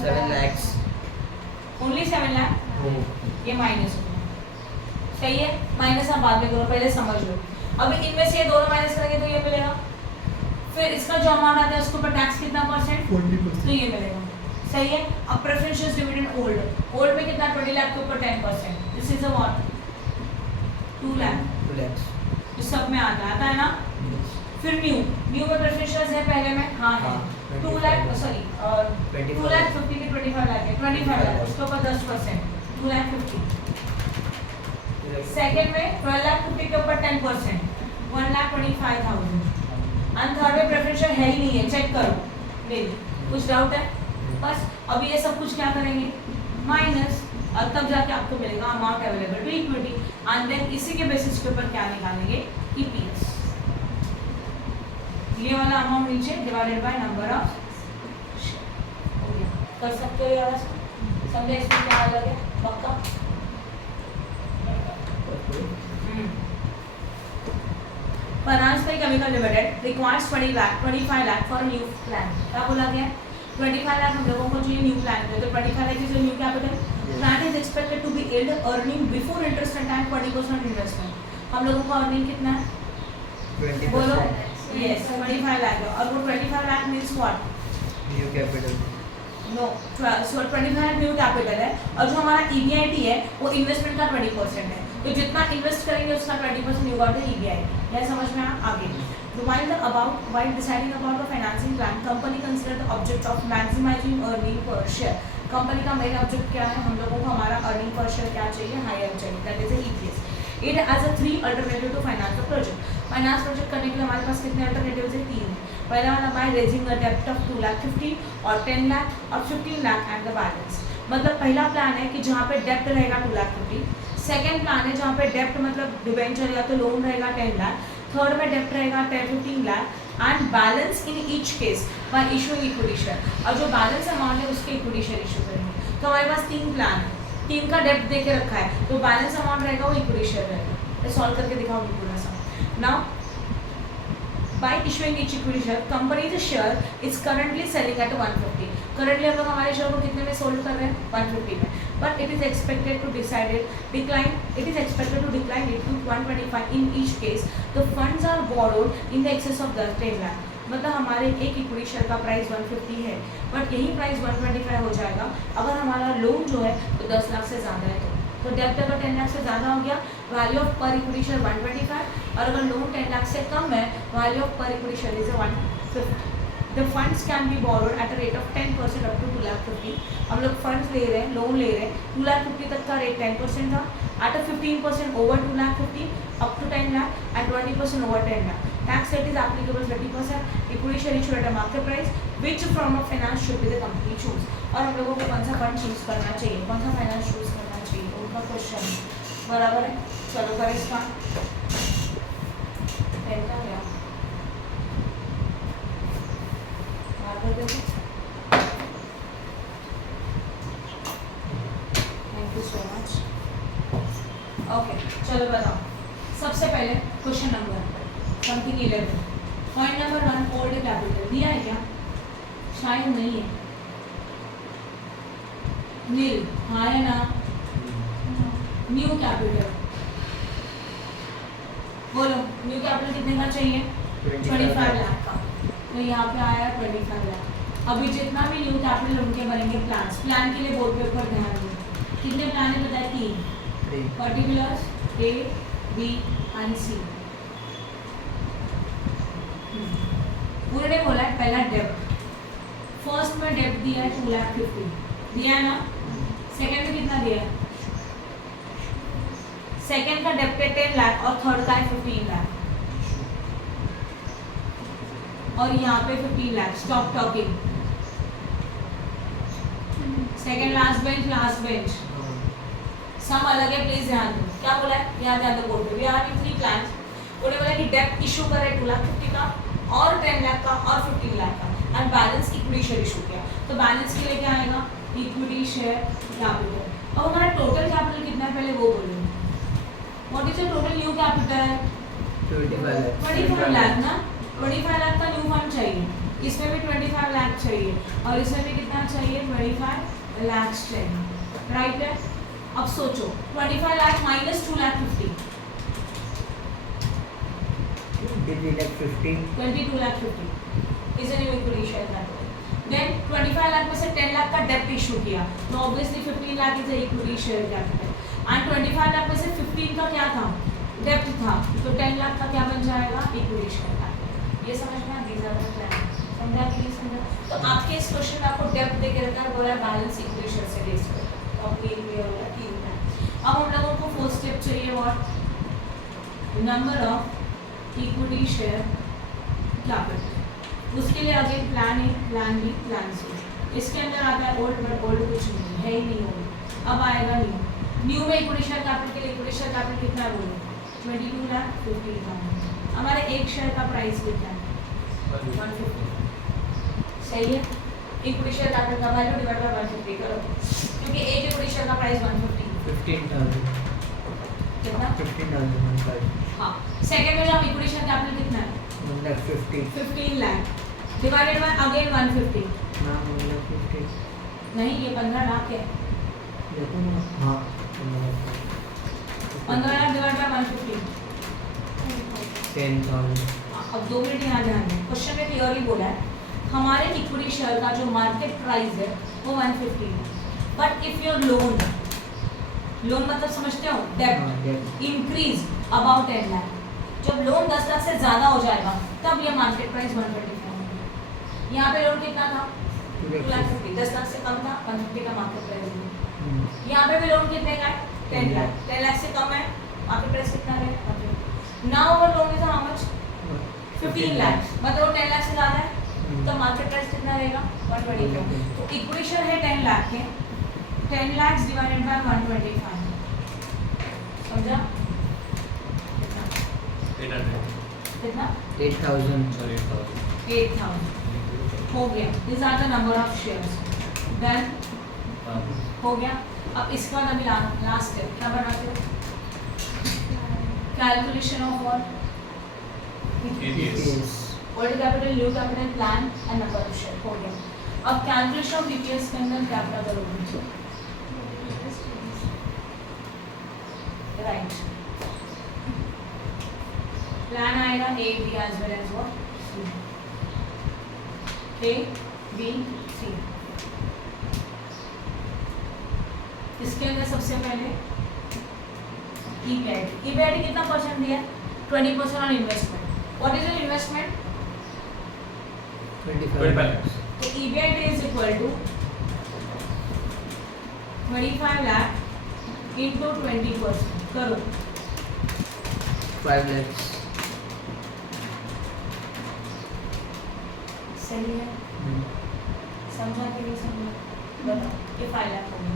7 lakhs, ओनली 7 लाख, oh, ये माइनस हो गया, सही है। माइनस आप बाद में करो, पहले समझ लो। अभी इनमें से ये दोनों माइनस करेंगे तो ये मिलेगा, फिर इसका जो अमाउंट आता है उसके ऊपर टैक्स कितना परसेंट, 40%, तो ये मिलेगा सही है। अब प्रेफरेंस शेयर्स डिविडेंड ओल्ड में कितना 20 लाख के ऊपर 10%, this is a what 2 lakh, 2 lakhs. तो सब में आता है ना। Yes. फिर न्यू में प्रेफरेंस शेयर्स है पहले में, हाँ है हाँ, 2 लाख 25 सॉरी 25 2 लाख 50 के 25 लाख है, 25 लाख उसके ऊपर 10%, 2 लाख 50। सेकंड में 12 लाख 50 के ऊपर 10%, 1,25,000। एंड थर्ड में प्रेफरेंस शेयर है ही नहीं है, चेक करो मेरी, कुछ डाउट है? बस अभी ये सब कुछ क्या करेंगे माइनस, और तब जाके आपको मिलेगा amount available to equity, and then इसी के बेसिस के ऊपर क्या निकालेंगे ईपीएस। ये वाला अमाउंट नीचे डिवाइडेड बाय नंबर ऑफ हो गया, कर सकते हो यार, समझे इसमें क्या अलग है पक्का। Finance by Chemical Limited requires 25 lakh for a new plan। क्या बोला गया? 25 लाख हम लोगों को चाहिए न्यू प्लान के, तो 25 lakh is new capital. Plan is expected to be yield earning before interest and time 20% investment. हम लोगों को अर्निंग कितना है? 20%. बोलो। यस 25 लाख है, और वो 25 lakh means what? New capital. No, so 25 lakh new capital है, और जो हमारा EBIT है वो इन्वेस्टमेंट का 20% है, तो जितना इन्वेस्ट करेंगे उसका 20% यू गॉट द EBIT। यह समझ में आगे। While deciding about the financing plan, company consider the object of maximizing earning per share। Company का मेन ऑब्जेक्ट क्या है? हम लोगों को हमारा अर्निंग पर शेयर क्या चाहिए? हायर चाहिए, that is EPS। It as a 3 alternative to finance the project. Finance project करने के लिए हमारे पास कितने अल्टरनेटिव्स है? 3 है। पहला वाला बाय रेजिंग अ डेब्ट ऑफ 2,50,000 और 10 लाख और 15 लाख एंड द बैलेंस। मतलब पहला प्लान है कि जहाँ पे डेब्ट रहेगा 2,50,000, सेकेंड प्लान है जहाँ पे डेब्ट मतलब डिबेंचर या तो लोन रहेगा 10 लाख, थर्ड में डेब्ट रहेगा 15 lakh and balance in each case by issuing equity share, और जो बैलेंस अमाउंट है उसके इक्विटी शेयर इशू करेंगे। तो हमारे पास 3 प्लान है, 3 का डेब्ट दे के रखा है, तो बैलेंस अमाउंट रहेगा वो इक्विटी शेयर रहेगा। मैं सॉल्व करके दिखाऊंगी पूरा सा। Now by issuing each equity share, company the share is currently selling at 150। currently हम लोग हमारे शेयर को कितने में सोल्ड कर रहे हैं? 150 में, but it is expected to decline it to 125 in each case। the funds are borrowed in the excess of 10 lakh। मतलब हमारे एक इक्विटी शेयर का प्राइस 150 है, बट यही प्राइस 125 हो जाएगा अगर हमारा लोन जो है तो 10 लाख से ज़्यादा है तो डेब्ट अगर 10 लाख से ज़्यादा हो गया, value of per equity share 125, और अगर लोन 10 लाख से कम है, value of per equity share is 150। The funds can be borrowed at a rate of 10% up to 2,50,000। हम लोग फंड्स ले रहे हैं, लोन ले रहे हैं, 2,50,000 तक का रेट 10% था, at a 15% over 2,50,000 up to 10 lakh at 20% over 10 lakh. Tax rate is applicable 30%। Equity share issue at a market price, which form of finance should be the company choose. और हम लोगों को कौन सा फंड चूज करना चाहिए, कौन सा फाइनेंस चूज करना चाहिए, उनका क्वेश्चन बराबर है। चलो करें इसका पेन का क्या मार्कर देखो। Thank you so much. Okay चलो बताओ, सबसे पहले question number something 11, point number 1 old capital दिया है क्या? शायद नहीं है, नील हाँ है ना। न्यू कैपिटल बोलो, न्यू कैपिटल कितने का चाहिए? 25 लाख का, तो यहाँ पे आया 25 लाख। अभी जितना भी न्यू कैपिटल उनके बनेंगे प्लान्स, प्लान के लिए बोर्ड पेपर ध्यान दो, कितने प्लान है बताए? 3 particulars A, B and C। पूरे ने बोला है पहला डेब्ट, फर्स्ट में डेब्ट दिया है 2,50,000 दिया है ना, सेकेंड में कितना दिया है? सेकेंड का डेब्ट है 10 लाख और थर्ड का है 15 लाख, और यहाँ पे 15 lakh. Stop talking, second last bench सम अलग है, प्लीज ध्यान दो। क्या बोला है? यहाँ ध्यान दो बोर्ड पे। We are having 3 plans. उन्होंने बोला कि डेब्ट इशू करे 2,50,000 का और 10 लाख का और 15 लाख का, and balance equity share issue किया, तो बैलेंस के लिए क्या आएगा? Equity share capital. अब हमारा टोटल कैपिटल कितना है पहले वो बोलेंगे। What is the total new capital? 25 lakh ना, 25 लाख का न्यू फंड चाहिए, इसमें भी 25 लाख चाहिए और इसमें भी कितना चाहिए? 25 लाख चाहिए, राइट है। अब सोचो 25 lakh minus 2,50,000, 22,50,000 22,50,000 is a new equity share capital। Then 25 lakh में से 10 लाख का डेप्ट इशू किया, तो obviously 15 lakh is equity share capital and 25 lakh में से 15 का क्या था, डेप्ट था, तो 10 लाख का क्या बन जाएगा, इक्विटी शेयर कैपिटल। ये समझ में आ गया, समझा कि नहीं समझा? तो आपके इस क्वेश्चन में आपको डेप्ट दे के रखा है, बोला बैलेंस इक्विटी शेयर से बेस कर, तो आपको ये क्लियर होगा ठीक है। अब हम लोगों को फोर्थ स्टेप चाहिए what, number of equity share capital. उसके लिए again plan A, plan B, plan C. इसके अंदर आता है ओल्ड, बट ओल्ड कुछ नहीं है ही नहीं ओल्ड। अब आएगा न्यू में इक्विटी शेयर कैपिटल के लिए इक्विटी शेयर कैपिटल कितना है बोलो, 22,50,000। हमारे एक शेयर का प्राइस कितना है, 150। सही है, इक्विटी शेयर कैपिटल का वैल्यू डिवाइड बाय 150 करो, क्योंकि एक इक्विटी शेयर का प्राइस 150 15,000 कितना, 15,000 हाँ। सेकंड में जब इक्विटी शेयर कैपिटल कितना है, 15 लाख डिवाइडेड बाय अगेन 150 ना 1,50,000 नहीं, ये 15 लाख है, देखो ना, हाँ 15 लाख डिवाइड बाय 150। 10,000। अब 2 मिनट यहाँ ध्यान दें, क्वेश्चन में क्लियरली बोला है हमारे इक्विटी शेयर का जो मार्केट प्राइस है वो 150 है, बट इफ योर लोन मतलब समझते हो, डेब्ट इंक्रीज अबाउट 10 लाख, जब लोन 10 लाख से ज़्यादा हो जाएगा तब ये मार्केट प्राइस 125 होगा। यहाँ पे लोन कितना था, 2,50,000, 10 लाख से कम था, 150 का मार्केट प्राइस है। यहाँ पे भी लोन कितने का है, 10 लाख, 10 लाख से कम है, मार्केट प्राइस कितना है, 150। Now our loan is how much, 15 lakh, मतलब 10 लाख से ज़्यादा है, तो मार्केट प्राइस कितना रहेगा, 125। तो इक्विटी शेयर है 10 लाख के, 10 लाख डिवाइडेड बाय 125, समझा कितना, 8,000। 8,000 हो गया। This are the number of shares, then हो गया। अब इसके बाद अभी लास्ट स्टेप क्या बनाते हो, calculation of what, EPS। Old capital, new capital, plan and number of share हो गया। अब कैलकुलेशन ऑफ ईपीएस के अंदर क्या क्या करोगे, राइट, प्लान आएगा A B as well as what, A B C. इसके अंदर सबसे पहले ईपीआईटी कितना परसेंट दिया है, 20% on investment. What is your investment, 25 lakhs। तो EBIT is equal to 25 lakh into 20% करो, 5 lakhs। सही है, समझा कि नहीं समझा, बताओ, ये 5 लाख हो गया।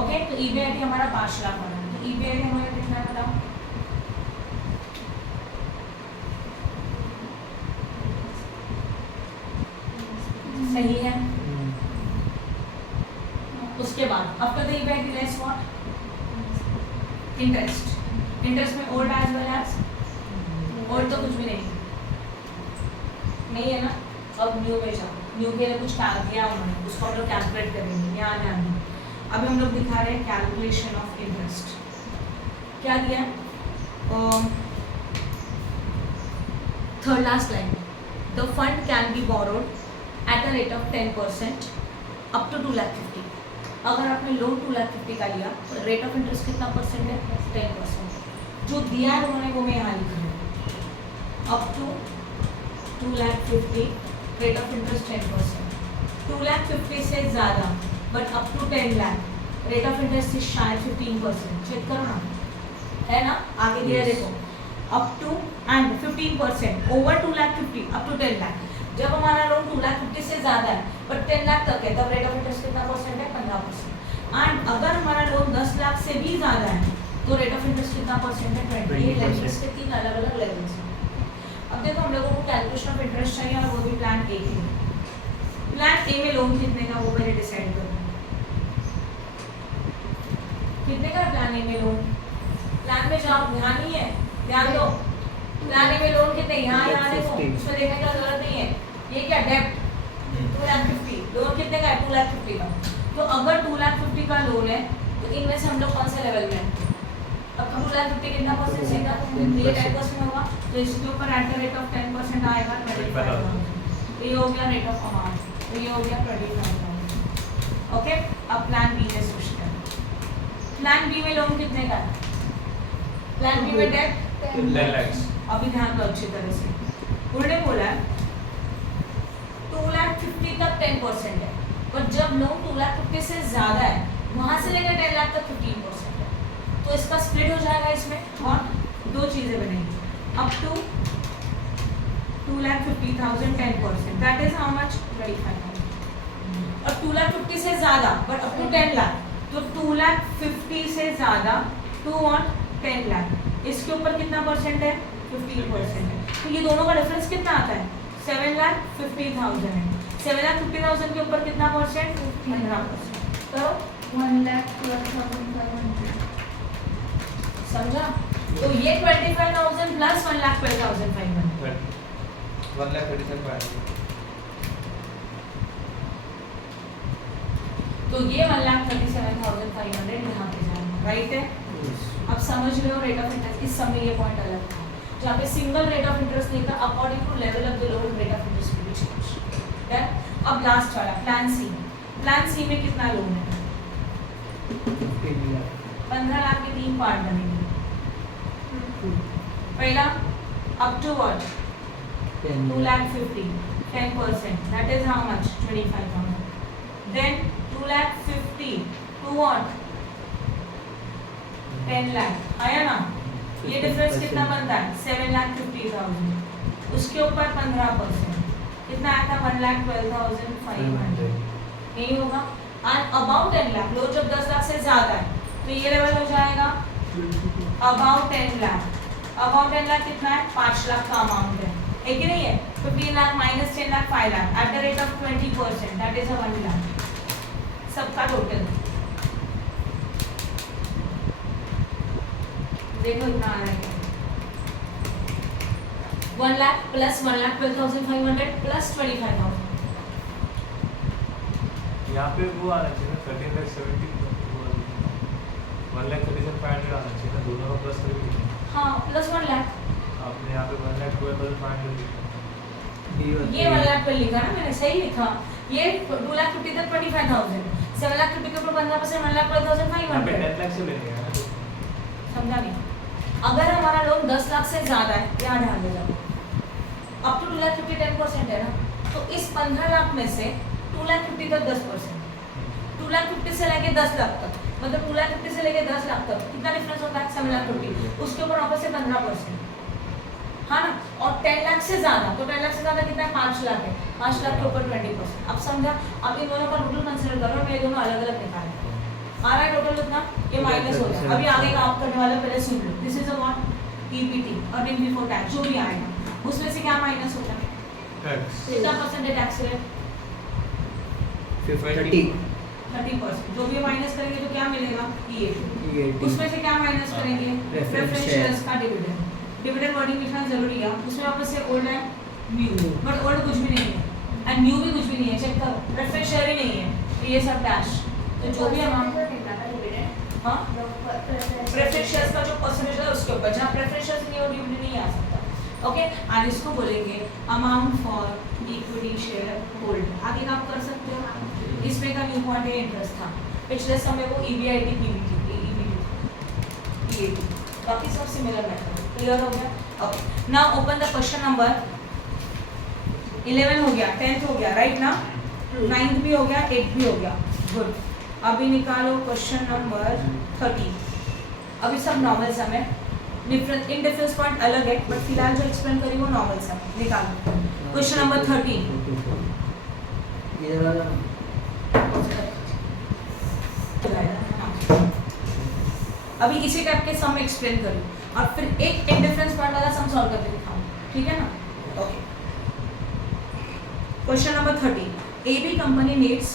ओके, तो ईपीआईटी हमारा 5 लाख बना, तो ईपीआईटी हमारा कितना है बताओ, सही है। उसके बाद after the EBIT less what, interest. Interest में old as well as, old तो कुछ भी नहीं है ना। अब न्यू में जाओ, न्यू के लिए कुछ डाल दिया उन्होंने, उसको हम लोग कैलकुलेट करेंगे, यहाँ ध्यान दें। अभी हम लोग दिखा रहे हैं कैलकुलेशन ऑफ इंटरेस्ट, क्या दिया है, third last line, the fund can be borrowed at a rate of 10% up to 2,50,000। अगर आपने लोन 2,50,000 का लिया तो रेट ऑफ इंटरेस्ट कितना परसेंट है, 10%। जो दिया है उन्होंने वो मैं यहाँ लिख रही हूँ, up to 2,50,000 rate of interest 10%, 2,50,000 से ज़्यादा but up to 10 lakh rate of interest से शायद 15%। चेक करो ना, है ना, आगे दिया देखो, up to and 15% over 2,50,000 up to 10 lakh. जब हमारा लोन 2,50,000 से ज़्यादा है बट 10 लाख तक है, तब रेट ऑफ इंटरेस्ट कितना परसेंट है, 15%। एंड अगर हमारा लोन 10 लाख से भी ज़्यादा है तो रेट ऑफ इंटरेस्ट कितना परसेंट है, 20%। इसके 3 अलग अलग लेवल्स हैं। अब देखो हम लोगों को कैलकुलेशन ऑफ इंटरेस्ट चाहिए और वो भी प्लान ए के लिए। प्लान ए में लोन कितने का वो पहले डिसाइड करो, कितने का प्लान ए में लोन, प्लान में जाओ, ध्यान ही है, ध्यान दो, प्लान ए में लोन कितने, यहाँ देखो, उसमें देखने की जरूरत नहीं है। ये क्या डेब्ट 2,50,000, लोन कितने का है, 2,50,000 का। तो अगर 2,50,000 का लोन है तो इनमें से हम लोग कौन से लेवल में हैं, अब 2,50,000 कितना परसेंट से था, ये 10% होगा, तो इसके ऊपर एट द रेट ऑफ 10% आएगा 25,000। ये हो गया रेट ऑफ अमाउंट। तो ये हो गया 25,000। ओके, अब प्लान बी में सोचते हैं। प्लान बी में लोन कितने का है? प्लान बी में डेट 10 lakhs. अभी ध्यान दो अच्छी तरह से। उन्होंने बोला है 2,50,000 तक 10% है, पर जब लोन 2,50,000 से ज्यादा है वहां से लेकर 10 लाख तक 15% है, तो इसका स्प्लिट हो जाएगा इसमें और दो चीजें बनेंगी। Up to 2,50,000 10%, that is how much 25,000। और 2,50,000 से ज्यादा बट अप टू 10 लाख, तो 2,50,000 से ज्यादा टू और 10 लाख, इसके ऊपर कितना परसेंट है? 15% है। तो ये दोनों का डिफरेंस कितना आता है? 7,50,000 है। 7,50,000 के ऊपर कितना परसेंट? 15%। तो 1,12,500. समझा? तो ये 25,000 प्लस 1,12,500। 1,37,500. तो ये 1,37,500 यहाँ पे जाएगा, राइट है? अब समझ रहे हो रेट ऑफ इंटरेस्ट। इस समय ये पॉइंट अलग था, जहाँ पे सिंगल रेट ऑफ इंटरेस्ट नहीं था, according to level of the loan rate of interest भी चेंज है। अब लास्ट वाला प्लान सी। प्लान सी में कितना लोन है? 15 लाख के 3 पार्ट बनेंगे। पहला up to what? 2,50,000 10%, that is how much? 25,000. Then 2,50,000 to what? 10 lakh आया ना? ये डिफरेंस कितना बनता है? 7,50,000। उसके ऊपर 15% कितना आया था? 1,12,500। यही होगा। और अबाउट 10 लाख, लो जब 10 लाख से ज्यादा है तो ये लेवल हो जाएगा अबाउट 10 लाख। अबाउट 10 लाख कितना है? 5 लाख का अमाउंट है कि नहीं है? 15 lakh minus 10 lakh 5 lakh eight the rate of 20%, that is 1 lakh सबका टोटल। देखो इतना आ रहा है 1 लाख प्लस 1,12,500 प्लस 25,000। यहाँ पे वो आना चाहिए ना 13,70,000, 1,37,500 आना चाहिए ना, दोनों का प्लस करके। हाँ प्लस 1 लाख। आपने यहाँ पे 1,12,500 लिखा। ये 1 लाख पे लिखा ना मैंने, सही लिखा। ये 2,50,000 तक 25,000, 7,50,000 के ऊपर 15% 1,12,500। 10 लाख से लेंगे ना, समझा नहीं? अगर हमारा लोन 10 लाख से ज्यादा है, यहाँ ध्यान दे जाओ, अप टू 2,50,000 10% है ना, तो इस 15 लाख में से 2,50,000 तक 10%, 2,50,000 से लेके 10 लाख तक, मतलब 2,50,000 से लेके 10 लाख तक कितना डिफरेंस होता है? 7,50,000। उसके ऊपर वापस से 15%, हाँ ना? और 10 लाख से ज्यादा, तो 10 लाख से ज्यादा कितना है? 5 लाख है। 5 लाख के ऊपर 20%। अब समझा? अब इन दोनों का टोटल कंसिडर करो, मैं दोनों अलग अलग निकाले आ रहा है टोटल उतना, ये माइनस हो गया। अभी आगे का आप करने वाले पहले सुन लो। This is a what? PBT, earning before tax, जो भी आएगा उसमें से क्या माइनस होगा? टैक्स कितना परसेंट है टैक्स रेट? 30%। जो भी माइनस करेंगे तो क्या मिलेगा? EAT। उसमें से क्या माइनस करेंगे? प्रेफरेंस शेयर्स का डिविडेंड। डिविडेंड वर्डिंग लिखना जरूरी है। उसमें वापस से ओल्ड है न्यू, बट ओल्ड कुछ भी नहीं है एंड न्यू भी कुछ भी नहीं है। चेक करो, प्रेफरेंस शेयर ही नहीं है, तो ये सब डैश। तो जो भी अमाउंट, हाँ प्रेफरेंस शेयर्स का जो परसेंटेज है उसके ऊपर, जहाँ प्रेफरेंस शेयर्स नहीं हो डिविडेंड नहीं आ सकता। ओके, और इसको बोलेंगे amount for equity share hold. आगे का आप कर सकते हो। इसमें का न्यू पॉइंट है इंटरेस्ट था, पिछले समय वो EBIT PBT EAT, बाकी सब सिमिलर मेथड। क्लियर हो गया? Okay, now open the question number 11 हो गया, 10th हो गया, राइट ना? 9th भी हो गया, 8th भी हो गया, गुड। अभी निकालो क्वेश्चन नंबर 30। अभी सब नॉर्मल सम है, डिफरेंस इन डिफरेंस पॉइंट अलग है, बट फिलहाल जो एक्सप्लेन करी वो नॉर्मल सम। निकालो क्वेश्चन नंबर 30। अभी इसी टाइप के सम एक्सप्लेन करूँ और फिर एक इंडिफरेंस पॉइंट वाला सम सॉल्व करके दिखाऊं, ठीक है ना? Okay, question number 30। AB company needs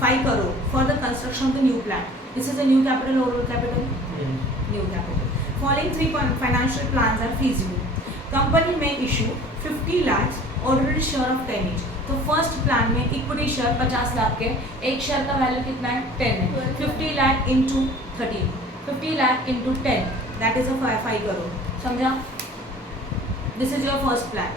5 crore for the construction of the new plant. This is a new capital और old capital? New capital. Following 3 financial plans are feasible. Company may issue 50 lakhs ordinary share of 10 each. तो first plan में equity share 50 lakh के, एक share का value कितना है? 10 है। 50 lakh into 30, 50 lakh into 10, that is a 5 crore। समझा? This is your first plan.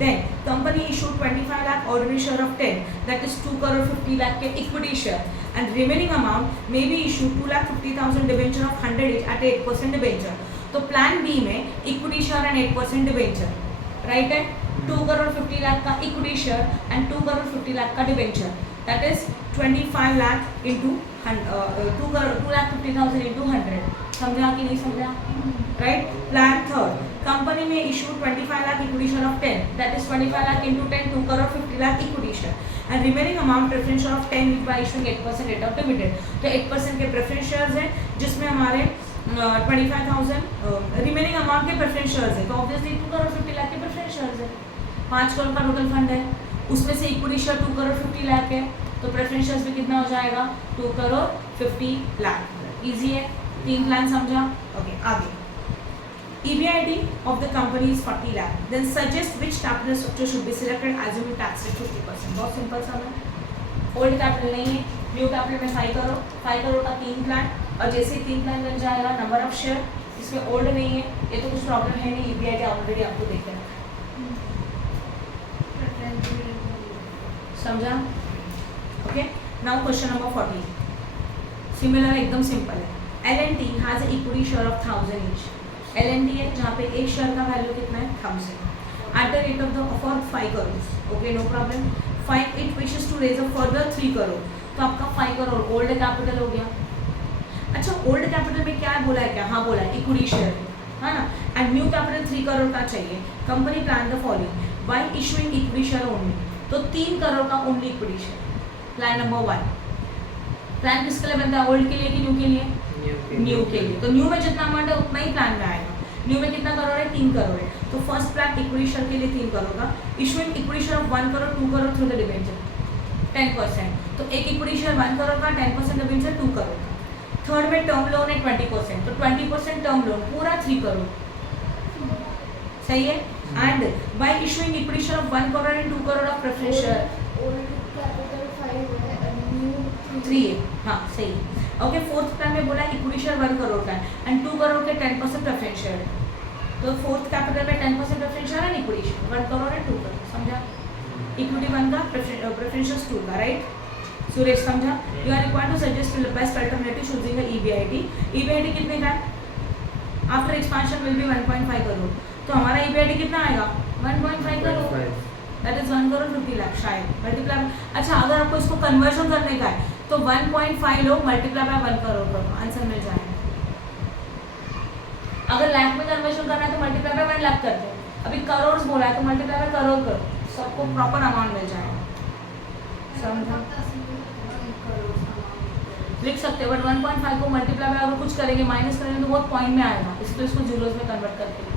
Then company issued 25 lakh ordinary share of 10, that is 2 crore 50 lakh के equity share, and remaining amount may be issued 2 lakh 50,000 debenture of 100 each at 8% debenture. तो plan B में equity share and 8% debenture, right है. 2 करोड़ 50 लाख का equity share and 2 crore 50 lakh का debenture, that is 25 lakh into 2 lakh 50,000 into 100. समझा कि नहीं समझा, राइट. प्लान थर्ड, कंपनी में issue 25 lakh equity share of 10, that is 25 lakh into 10, 2 crore 50 lakh equity share and remaining amount preference share of 10 bye issuing 8% rate of limited. तो 8% के preference shares हैं जिसमें हमारे 25,000 रिमेनिंग अमाउंट के प्रेफरेंस शेयर्स है. तो ऑब्वियसली 2 करोड़ 50 लाख के प्रेफरेंस शेयर्स है. 5 करोड़ का टोटल फंड है, उसमें से इक्विटी शेयर 2 करोड़ 50 लाख है, तो प्रेफरेंस शेयर्स भी कितना हो जाएगा 2 करोड़ 50 लाख. इजी है, 3 प्लान समझा. ओके आगे. EBIT of the company is 40 lakh. Then suggest which capital structure should be selected assuming tax rate 50%. बहुत सिंपल सा है. ओल्ड कैपिटल नहीं है, न्यू कैपिटल में 5 करोड़ का 3 प्लान, और जैसे ही 3 प्लान बन जाएगा नंबर ऑफ शेयर, इसमें ओल्ड नहीं है, ये तो कुछ प्रॉब्लम है नहीं. EBIT ऑलरेडी आपको देख रहा है, समझा. Okay now question number 40. Similar एकदम सिंपल है. L&T has an equity share of 1000 each. L&T है जहाँ पे एक शेयर का वैल्यू कितना है 1000 at the rate of the offer 5 crores. Okay no problem. 5 it wishes to raise a further 3 crore. तो आपका 5 करोड़ ओल्ड कैपिटल हो गया. अच्छा ओल्ड कैपिटल में क्या बोला है, क्या हाँ बोला है इक्विटी शेयर है ना. एंड न्यू कैपिटल 3 करोड़ का चाहिए. Company plan the following bye issuing equity share only. तो 3 करोड़ का only equity share. Plan number 1. Plan किसके लिए बनता है, ओल्ड के लिए कि न्यू के लिए, न्यू के लिए. तो न्यू में जितना अमाउंट है उतना ही प्लान में आएगा. न्यू में कितना करोड़ है, 3 करोड़ है. तो फर्स्ट प्लान इक्विटी शेयर के लिए 3 करोड़ का, issuing equity share of 1 crore 2 crore through the debenture 10%. तो एक इक्विटी शेयर 1 करोड़ का, 10% डिबेंचर 2 करोड़ का. थर्ड में टर्म लोन है 20%, तो 20% टर्म लोन पूरा 3 करोड़. सही है. And bye issuing equity share of 1 crore and 2 crore of preference share. Old capital 5 है, न्यू 3 है. हाँ सही. ओके फोर्थ प्लान में बोला इक्विटी शेयर 1 करोड़ का है एंड 2 करोड़ के 10% प्रेफरेंस शेयर है. तो फोर्थ कैपिटल में 10% प्रेफरेंस शेयर है, इक्विटी शेयर 1 करोड़ है 2 करोड़. समझा. इक्विटी 1 का, प्रेफरेंस शेयर 2 का, राइट. सुरेश समझा. You are required to suggest the best alternative choosing EBIT. EBIT कितने का है, after expansion will be 1.5 crore. तो हमारा EBIT कितना आएगा 1.5 करोड़, दैट इज 1 करोड़ 50 लाख शायद. मल्टीप्लाई. अच्छा अगर आपको इसको कन्वर्जन करने का है तो 1.5 लोग मल्टीप्लाई बाय 1 करोड़ करो, आंसर मिल जाएगा. अगर लाख में कन्वर्जन करना है तो मल्टीप्लाई बाय 1 लाख करते हैं. अभी करोड़ बोला है तो मल्टीप्लाई बाय करोड़ करो, सबको प्रॉपर अमाउंट मिल जाएगा. समझा. लिख सकते हो बट 1.5 को मल्टीप्लाई बाय अगर कुछ करेंगे माइनस करेंगे तो बहुत पॉइंट में आएगा, इसलिए इसको जीरोस में कन्वर्ट करके.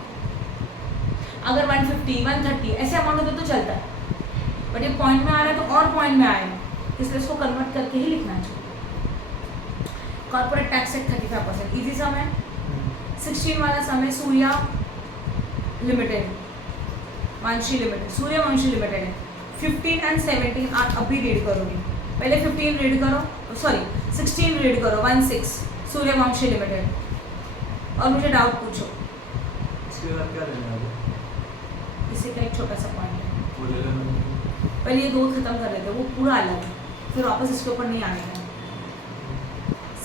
अगर 150 130 ऐसे अमाउंट होते तो चलता है, बट ये पॉइंट में आ रहा है तो और पॉइंट में आएगा, इसलिए इसको कन्वर्ट करके ही लिखना चाहिए. Corporate tax rate 35%. इजी सम है. 16 वाला सम है. सूर्या लिमिटेड, वंशी लिमिटेड, सूर्यवंशी लिमिटेड है. 15 एंड 17 आप अभी रीड करोगे. पहले 15 रीड करो, सॉरी 16 रीड करो. 16 सूर्यवंशी लिमिटेड. और मुझे डाउट पूछो. इसके बाद क्या लेना है, इसी का एक छोटा सा पॉइंट है. वो ले लेना. पहले ये 2 खत्म कर लेते, वो पूरा अलग है, फिर वापस इसके ऊपर नहीं आने का.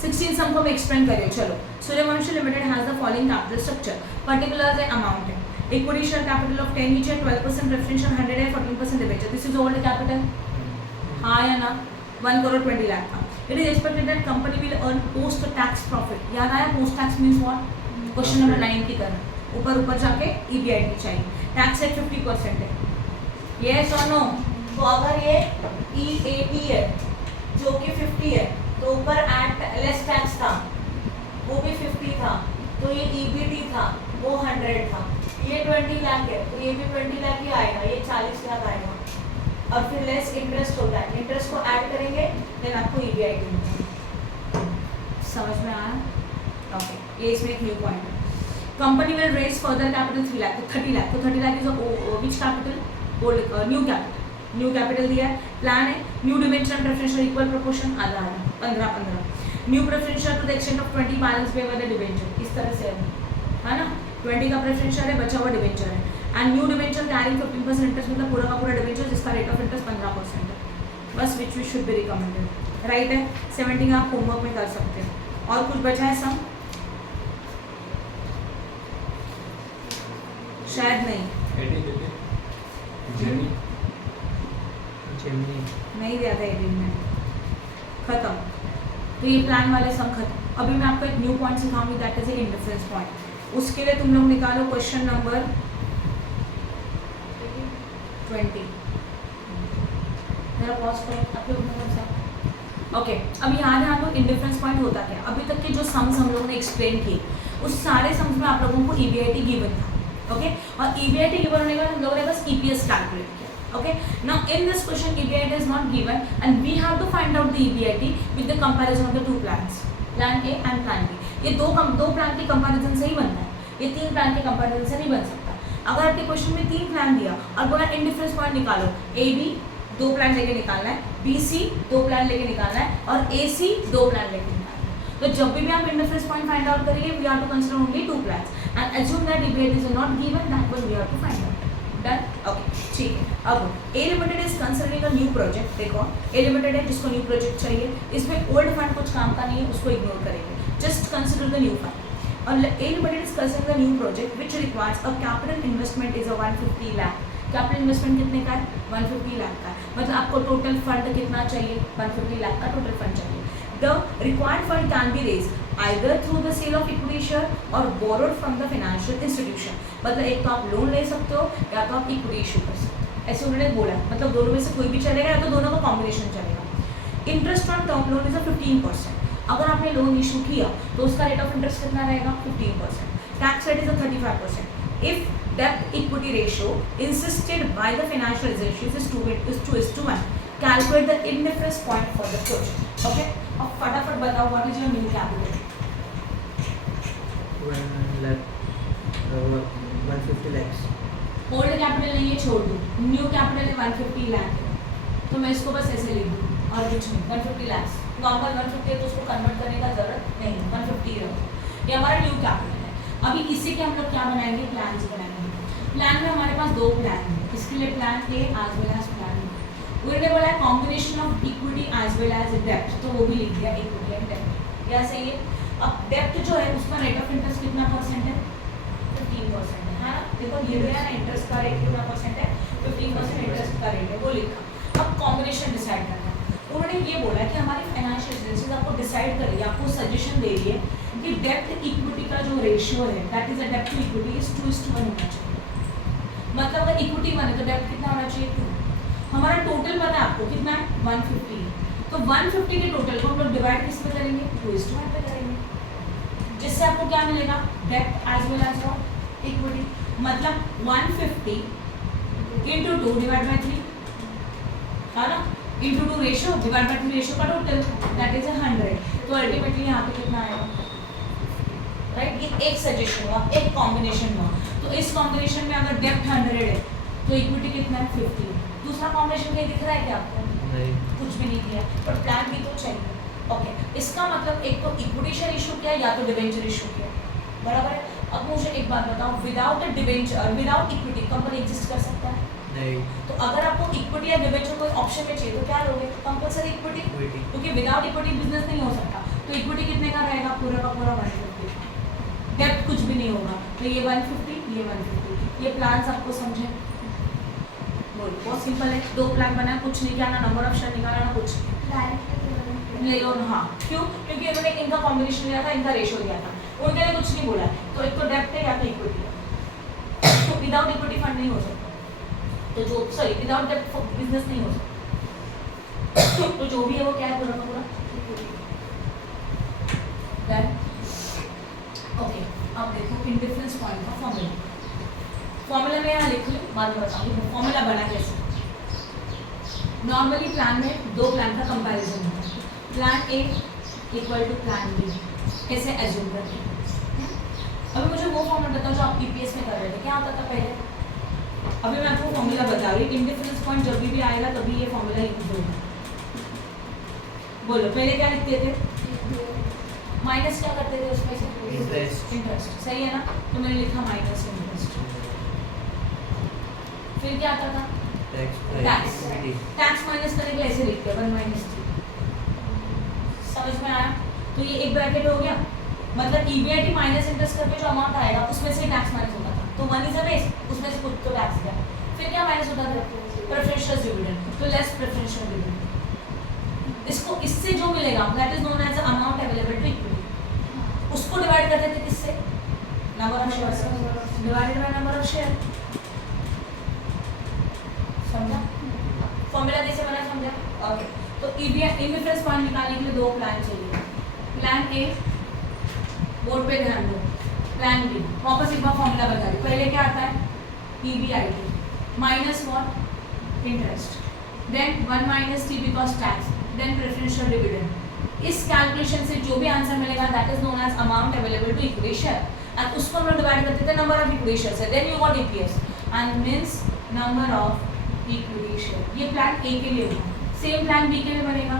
16 सम को हम एक्सप्लेन करिए. चलो. Suryavanshi limited has the following capital structure. Particular amount है. Equity share capital of 10 each है, 12% प्रेफरेंस शेयर 100 है, 14% debenture. This is old capital. हाँ या ना. 1 करोड़ 20 लाख का. It is expected that company will earn post tax profit. याद आया post tax means what, question number 9 की तरह ऊपर ऊपर जाके EBIT चाहिए. टैक्स रेट 50% है. यस और नो. तो अगर ये EAT है जो कि 50 है तो ऊपर एट लेस टैक्स था वो भी 50 था, तो ये EBT था वो 100 था. ये 20 लाख है तो ये भी 20 लाख ही आएगा, ये 40 लाख आएगा. और फिर लेस इंटरेस्ट होता है, इंटरेस्ट को ऐड करेंगे देन आपको EBIT मिलता है. समझ में आया. ओके ये इसमें एक न्यू पॉइंट है. Company will raise further capital 3 lakh, तो 30 लाख. तो 30 lakh is which capital, new capital. New capital दिया है. प्लान है new debenture and preference share equal proportion आधा आधा 15-15. New preference share to the extent of 20 balance pay by the debenture. इस तरह से है ना. 20 का प्रेफरेंस शेयर है, बचा हुआ डिबेंचर है. And new debenture carrying 15% interest, मतलब पूरा का पूरा डिबेंचर जिसका रेट ऑफ इंटरेस्ट 15% है, बस which should be recommended, right है। 17 आप होमवर्क में कर सकते हैं। और कुछ बचा है सम? शायद नहीं, जेमिनी नहीं दिया था 18 में, खत्म। तो ये प्लान वाले सम खत्म। अभी मैं आपको एक न्यू पॉइंट सिखाऊंगी, that is a indifference point. उसके लिए तुम लोग निकालो क्वेश्चन नंबर 20। मेरा पॉज करो। ओके, अब याद है आपको इंडिफरेंस पॉइंट होता क्या? अभी तक के जो सम्स हम लोगों ने एक्सप्लेन किए उस सारे सम्स में आप लोगों को ईबीआईटी गिवन था, ओके। और ईबीआईटी गिवन होने के बाद हम लोगों ने बस ईपीएस कैलकुलेट किया, okay. Now in this question EBIT is not given and we have to find out the EBIT with the comparison of the two plans, plan A and plan B. ये दो plan के comparison से ही बनता है, ये 3 plan के comparison से नहीं बन सकता। अगर आपके क्वेश्चन में 3 प्लान दिया और बोला इंडिफरेंस पॉइंट निकालो, ए बी 2 प्लान लेके निकालना है, बी सी 2 प्लान लेके निकालना है और ए सी 2 प्लान लेके निकालना है। तो जब भी आप इंडिफरेंस पॉइंट फाइंड आउट करेंगे we have to consider only 2 plans and assume that EBIT is not given, that one we have to find out. Done, okay, ठीक है। अब A limited is considering a new project. देखो A limited है जिसको new project चाहिए, इसमें old fund कुछ काम का नहीं है, उसको इग्नोर करेंगे, just consider the new fund. और A limited is considering the new project which requires a capital investment is a 150 lakh. Capital investment कितने का है? 150 लाख का है, मतलब आपको टोटल फंड कितना चाहिए? 150 लाख का टोटल फंड चाहिए। The required fund can be raised either through the sale of equity share or borrowed from the financial institution। मतलब एक तो आप लोन ले सकते हो या तो आप इक्विटी इशू कर सकते हो, ऐसे उन्होंने बोला, मतलब दोनों में से कोई भी चलेगा या तो दोनों का कॉम्बिनेशन चलेगा। Interest on term loan is 15%। अगर आपने लोन इशू किया तो उसका रेट ऑफ इंटरेस्ट कितना रहेगा? 15%। Tax rate is 35%। इफ डेब्ट equity ratio insisted by the financial institution is 2:1, calculate the indifference point for the project, okay. अब फटाफट बताओ what is your new capital? 150 lakhs। Old capital नहीं है, छोड़ दूँ, न्यू कैपिटल है 150 लाख है, तो मैं इसको बस ऐसे लिख दूँ और कुछ नहीं, 150 लाख। नॉर्मल 150 है तो उसको कन्वर्ट करने का जरूरत नहीं, 150 रहो। ये हमारा न्यू कैपिटल है। अभी इसी के हम लोग क्या बनाएंगे? प्लान बनाएंगे। प्लान में हमारे पास 2 प्लान है, इसके लिए plan A as well as plan B. उन्होंने बोला है combination of equity as well as डेब्ट, तो वो भी लिख दिया इक्विटी एंड डेब्ट, या सही है। अब डेब्ट जो है उसका रेट ऑफ इंटरेस्ट कितना परसेंट है? 15% है ना। देखो ये दिया ना, इंटरेस्ट का रेट कितना परसेंट है? 15% इंटरेस्ट का रेट है, वो लिखा। अब कॉम्बिनेशन डिसाइड करना है। उन्होंने ये बोला है कि हमारी फाइनेंशियल एजेंसीज आपको डिसाइड कर रही है, आपको सजेशन दे रही है कि डेब्ट इक्विटी का जो रेशियो है दैट इज अ डेब्ट टू इक्विटी इज 2:1 होना चाहिए। मतलब अगर इक्विटी 1 है तो डेब्ट कितना होना चाहिए? 2। हमारा टोटल पता है आपको कितना है? 150। तो 150 के टोटल को हम लोग डिवाइड किस पे करेंगे? 2:1 पे करेंगे, जिससे आपको क्या मिलेगा? डेब्ट एज वेल एज इक्विटी। मतलब 150 इंटू 2 डिवाइड बाई 3 है ना, into 2 ratio divide by 3 ratio का टोटल दैट इज 100। तो अल्टीमेटली यहाँ पे कितना आएगा? राइट, ये एक सजेशन हुआ, एक कॉम्बिनेशन हुआ। तो इस कॉम्बिनेशन में अगर डेब्ट 100 है तो इक्विटी कितना है? 50। दूसरा कॉम्बिनेशन कहीं दिख रहा है क्या आपको? नहीं, कुछ भी नहीं किया, पर प्लान भी तो चाहिए, ओके। इसका मतलब एक तो इक्विटी शेयर इशू किया या तो डिबेंचर इशू किया, बराबर है। अब मुझे एक बात बताओ, without a debenture without equity company exist कर सकता है? नहीं। तो अगर आपको इक्विटी या डिबेंचर कोई ऑप्शन में चाहिए तो क्या लोगे? कंपलसरी इक्विटी, क्योंकि विदाउट इक्विटी बिजनेस नहीं हो सकता। तो इक्विटी कितने का रहेगा? पूरा का पूरा 150। डेब्ट कुछ भी नहीं होगा, तो ये 150, ये 150। ये प्लान आपको समझे? बहुत सिंपल है, 2 प्लान बना, कुछ नहीं किया, ना नंबर ऑफ शेयर निकाला ना कुछ ले लो। हाँ, क्यों? क्योंकि इन्होंने इनका कॉम्बिनेशन लिया था, इनका रेशियो लिया था, उनके लिए कुछ नहीं बोला। तो एक तो डेब्ट है या तो इक्विटी है, तो विदाउट इक्विटी फंड नहीं हो सकता, तो जो सॉरी विदाउट डेब्ट बिजनेस नहीं हो सकता। तो जो भी है वो क्या है? पूरा का पूरा डन, ओके। अब देखो इंडिफरेंस पॉइंट का फॉर्मूला। फॉर्मूला में यहाँ लिख लो, बाद में बताऊंगी फॉर्मूला बना कैसे। नॉर्मली प्लान में 2 प्लान का कंपैरिजन होता है, plan A equal to plan B, कैसे एज्यूम करके। अभी मुझे वो फॉर्मूला बताओ जो आप ईपीएस में कर रहे थे, क्या होता था पहले? अभी मैं आपको फॉर्मूला बता रही हूँ, इंडिफरेंस पॉइंट जब भी आएगा तभी ये फॉर्मूला यूज होगा। बोलो पहले क्या लिखते थे? माइनस क्या करते थे उसमें से? इंटरेस्ट। इंटरेस्ट, सही है ना। तो मैंने लिखा माइनस इंटरेस्ट, फिर क्या आता था टैक्स टैक्स माइनस करने के लिए ऐसे लिखते हैं 1 माइनस 3। समझ में आया? तो ये एक ब्रैकेट हो गया, मतलब ईबीआईटी माइनस इंटरेस्ट करके जो अमाउंट आएगा उसमें से टैक्स माइनस होता था, तो 1 इज अ बेस, उसमें से खुद को टैक्स गया। फिर क्या माइनस होता था? प्रेफरेंशियल डिविडेंड, तो लेस प्रेफरेंशियल डिविडेंड। इसको इससे जो मिलेगा that is known as amount available to equity. उसको डिवाइड करते थे किससे? Number of shares divided by number of share. समझा? फॉर्मूला कैसे बना समझा? ओके, तो इमीफरेंस पॉइंट निकालने के लिए दो प्लान चाहिए। प्लान ए, बोर्ड पे ध्यान दो। प्लान बी, वापस एक बार फॉर्मूला बता रही। पहले क्या आता है? EBIT minus what? Interest, then 1 minus T because tax, then preferential dividend. इस कैलकुलेशन से जो भी आंसर मिलेगा that is known as amount available to equity share, and उसको हम लोग डिवाइड करते थे नंबर ऑफ इक्विटी शेयर्स से, then you got EPS and means number of equity share. ये प्लान ए के लिए हुआ। सेम प्लान बी के लिए बनेगा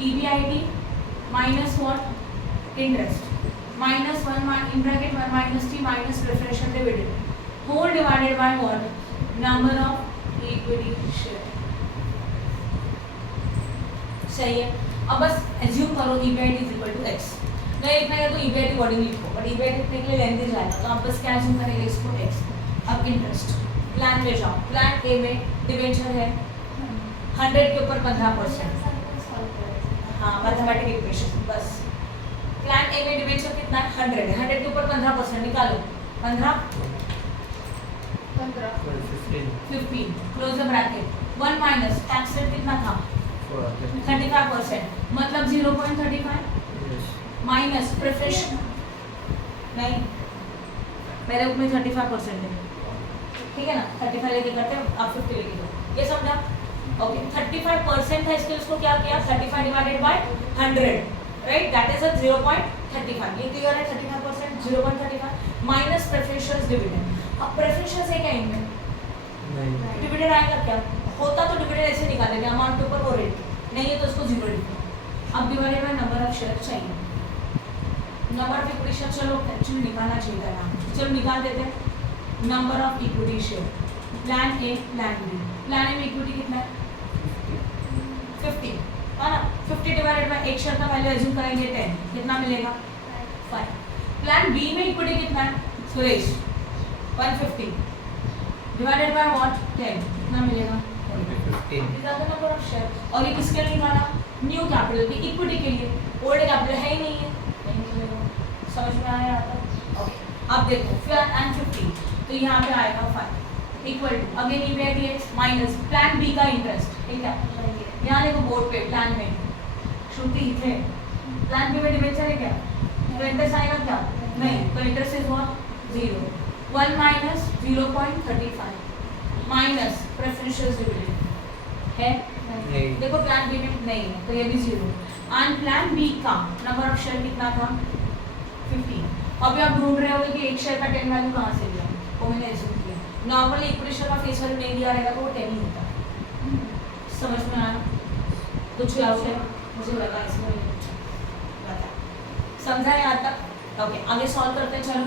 EBIT minus what? Interest minus 1 in bracket 1 minus T minus preferential dividend whole divided by what? Number of equity share. सही है? अब बस एज्यूम करो EBIT is equal to X. नहीं लिखना है तो ईबीआईटी वर्डिंग लिखो, बट ईबीआईटी लिखने के लिए लेंथ ही जाएगा, तो आप बस क्या एज्यूम करेंगे? इसको एक्स। अब इंटरेस्ट प्लान पे जाओ। प्लान ए में डिबेंचर है 100 के ऊपर 15%। हाँ, मैथमेटिकल इक्वेशन बस। प्लान ए में डिबेंचर कितना है? 100 है, 100 के ऊपर 15% निकालो। 15 15 close the bracket. 1 minus tax rate कितना था? 35%, मतलब 0.35 माइनस प्रेफरेंशियल नहीं, मेरे उसमें 35% है, ठीक है ना? 35 लेके करते हैं, आप 50 लेके दो, ये समझा? ओके, 35% था, इसके उसको क्या किया? 35 divided by 100, right? That is अ 0.35। ये क्लियर है? 35% 0.35 माइनस प्रेफरेंशियल डिविडेंड। अब प्रेफरेंशियल से क्या इनमें डिविडेंड आएगा क्या? होता तो डिविडेंड ऐसे निकाल देंगे अमाउंट के ऊपर वो रेट, नहीं है तो उसको 0 लिखो। अब divided by number of share चाहिए। नंबर ऑफ इक्विटी शेयर चलो एक्चुअली निकालना चाहिए था यहाँ, चलो निकाल देते हैं। Number of equity share plan A plan B. Plan A में इक्विटी कितना है? 50 है ना? 50 डिवाइडेड बाय एक शेयर का वैल्यू एज्यूम करेंगे 10, कितना मिलेगा? 5। प्लान बी में इक्विटी कितना है सुरेश? 150 divided by what? 10, कितना मिलेगा? 15 नंबर ऑफ शेयर। और ये किसके लिए निकाला? न्यू कैपिटल की इक्विटी के लिए। ओल्ड कैपिटल है ही नहीं है, नहीं मिलेगा। समझ में आया आता? ओके, अब देखो फिर एंड 50, तो यहाँ पे आएगा 5 equal to again EBIT X minus plan B का इंटरेस्ट, ठीक है? यहाँ देखो बोर्ड पे प्लान में श्रुति इथे प्लान बी में डिबेंचर है क्या? तो इंटरेस्ट आएगा क्या? नहीं, तो interest is what? 0। 1 minus 0.35 minus preferential dividend है नहीं। देखो प्लान बी में नहीं है, तो ये भी 0। एंड प्लान बी का नंबर ऑफ शेयर कितना था? 15। अभी आप ढूंढ रहे होगे कि एक शेयर का 10 वैल्यू कहाँ से लिया, वो मैंने एज्यूम किया। नॉर्मली इक्विटी शेयर का फेस वैल्यू नहीं दिया रहेगा तो वो 10 ही होता है। समझ में आया? कुछ डाउट है? मुझे लगा इसमें बता समझा है आज तक? ओके, आगे सॉल्व करते हैं। चलो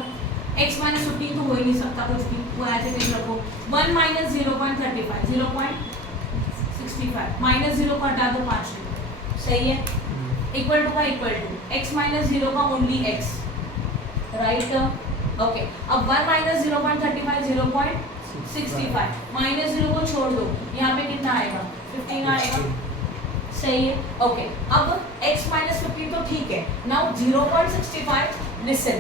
x माइनस 15 तो हो ही नहीं सकता कुछ भी, वो ऐसे नहीं रखो। 1 माइनस 0.35 0.65 माइनस 0 को हटा दो 5, सही है? इक्वल टू का इक्वल टू x माइनस 0 का ओनली x, राइट? ओके, अब 1 माइनस 0.35 0.65 माइनस 0 को छोड़ दो, यहाँ पे कितना आएगा? 15 आएगा, सही है? ओके, अब x माइनस 15 तो ठीक है। नाउ 0.65 लिसन,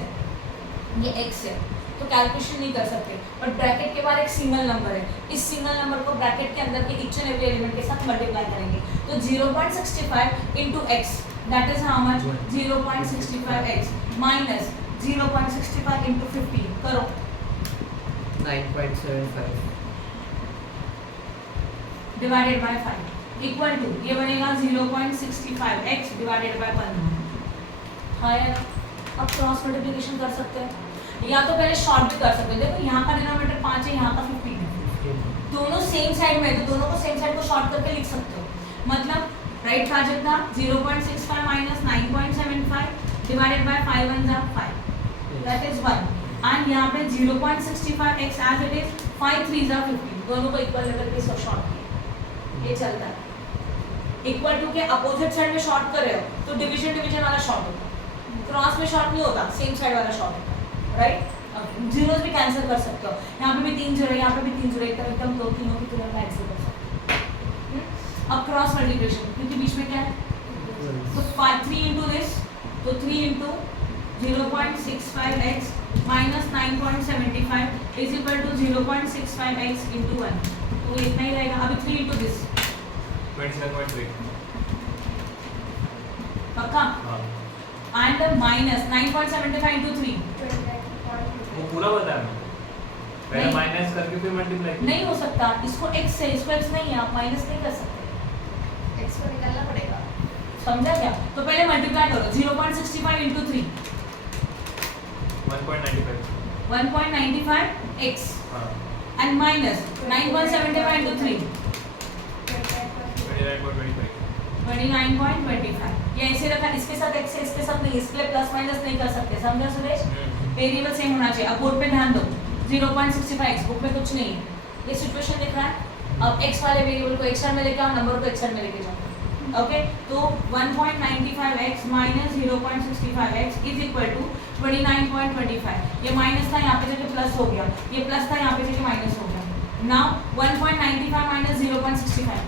ये x है तो कैलकुलेशन नहीं कर सकते, बट ब्रैकेट के बाद एक सिंगल नंबर है, इस सिंगल नंबर को ब्रैकेट के अंदर के ईच एंड एवरी एलिमेंट के साथ मल्टीप्लाई करेंगे, तो 0.65 into x that is how much? 0.65x minus 0.65 into 15 करो 9.75 डिवाइडेड बाय 5 इक्वल टू ये बनेगा 0.65x डिवाइडेड बाय 15। हाँ यार, अब क्रॉस मल्टीप्लिकेशन कर सकते हैं, या तो पहले शॉर्ट भी कर सकते हैं। देखो यहाँ का डिनोमिनेटर 5 है, यहाँ का 15 है, दोनों सेम साइड में है तो दोनों को सेम साइड को शॉर्ट करके लिख सकते हो। मतलब राइट का जितना 0.65 माइनस 9.75 डिवाइडेड बाय 5 1 जा 5 दैट इज 1 एंड यहाँ पे 0.65x एज इट इज 5 3 जा 15 दोनों को इक्वल लेवल पे शॉर्ट किया, ये चलता है। इक्वल टू के अपोजिट साइड में शॉर्ट कर रहे हो तो डिवीजन डिवीजन वाला शॉर्ट होता है, क्रॉस में शॉर्ट नहीं होता, सेम साइड वाला शॉर्ट होता है, राइट। अब जीरोस भी कैंसिल कर सकते हो, यहाँ पे भी 3 जीरो, यहाँ पे भी 3 जीरो, एकदम दो तीनों की तुलना कैंसिल कर सकते हो। अब क्रॉस मल्टीप्लिकेशन, क्योंकि बीच में क्या है, तो 3 इंटू दिस, तो 3 into 0.65x minus 9.75 is equal to 0.65x into 1, तो ये इतना ही रहेगा। अभी 3 इंटू दिस 27.3 पक्का, हाँ एंड माइनस 9.75 इंटू 3 वो पूरा बताया मैं पहले नहीं। माइनस करके फिर मल्टीप्लाई नहीं हो सकता, इसको x से, इसको x नहीं है, आप माइनस नहीं कर सकते, एक्स को निकालना पड़ेगा। समझा क्या। तो पहले मल्टीप्लाई करो, 0.65 इंटू 3 1.95 1.95 x हाँ एंड माइनस 9.75 इंटू 3 29.25 29.25। ये ऐसे रखा, इसके साथ x है, इसके साथ नहीं, इसके लिए प्लस माइनस नहीं कर सकते, समझा सुरेश। वेरिएबल सेम होना चाहिए। अब बोर्ड पे ध्यान दो, 0.65x, बुक में कुछ नहीं है, ये सिचुएशन दिख रहा है। अब x वाले वेरिएबल को x में लेके आओ, नंबर को x में लेके जाओ, ओके। तो 1.95x minus 0.65x is equal to 29.25। ये माइनस था, यहाँ पे जगह प्लस हो गया, ये प्लस था, यहाँ पे जगह माइनस हो गया। Now 1.95 minus 0.65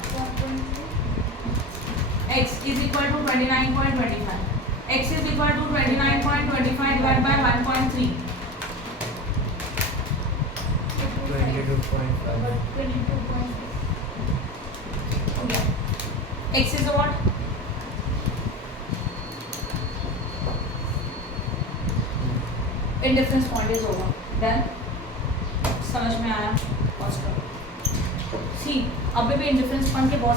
x is equal to 29.25. x is equal to 29.25 divided by 1.3. 22.5 Okay. x is what? Indifference point is over. Then समझ में आया? Pause करो। See, अभी भी indifference point के बहुत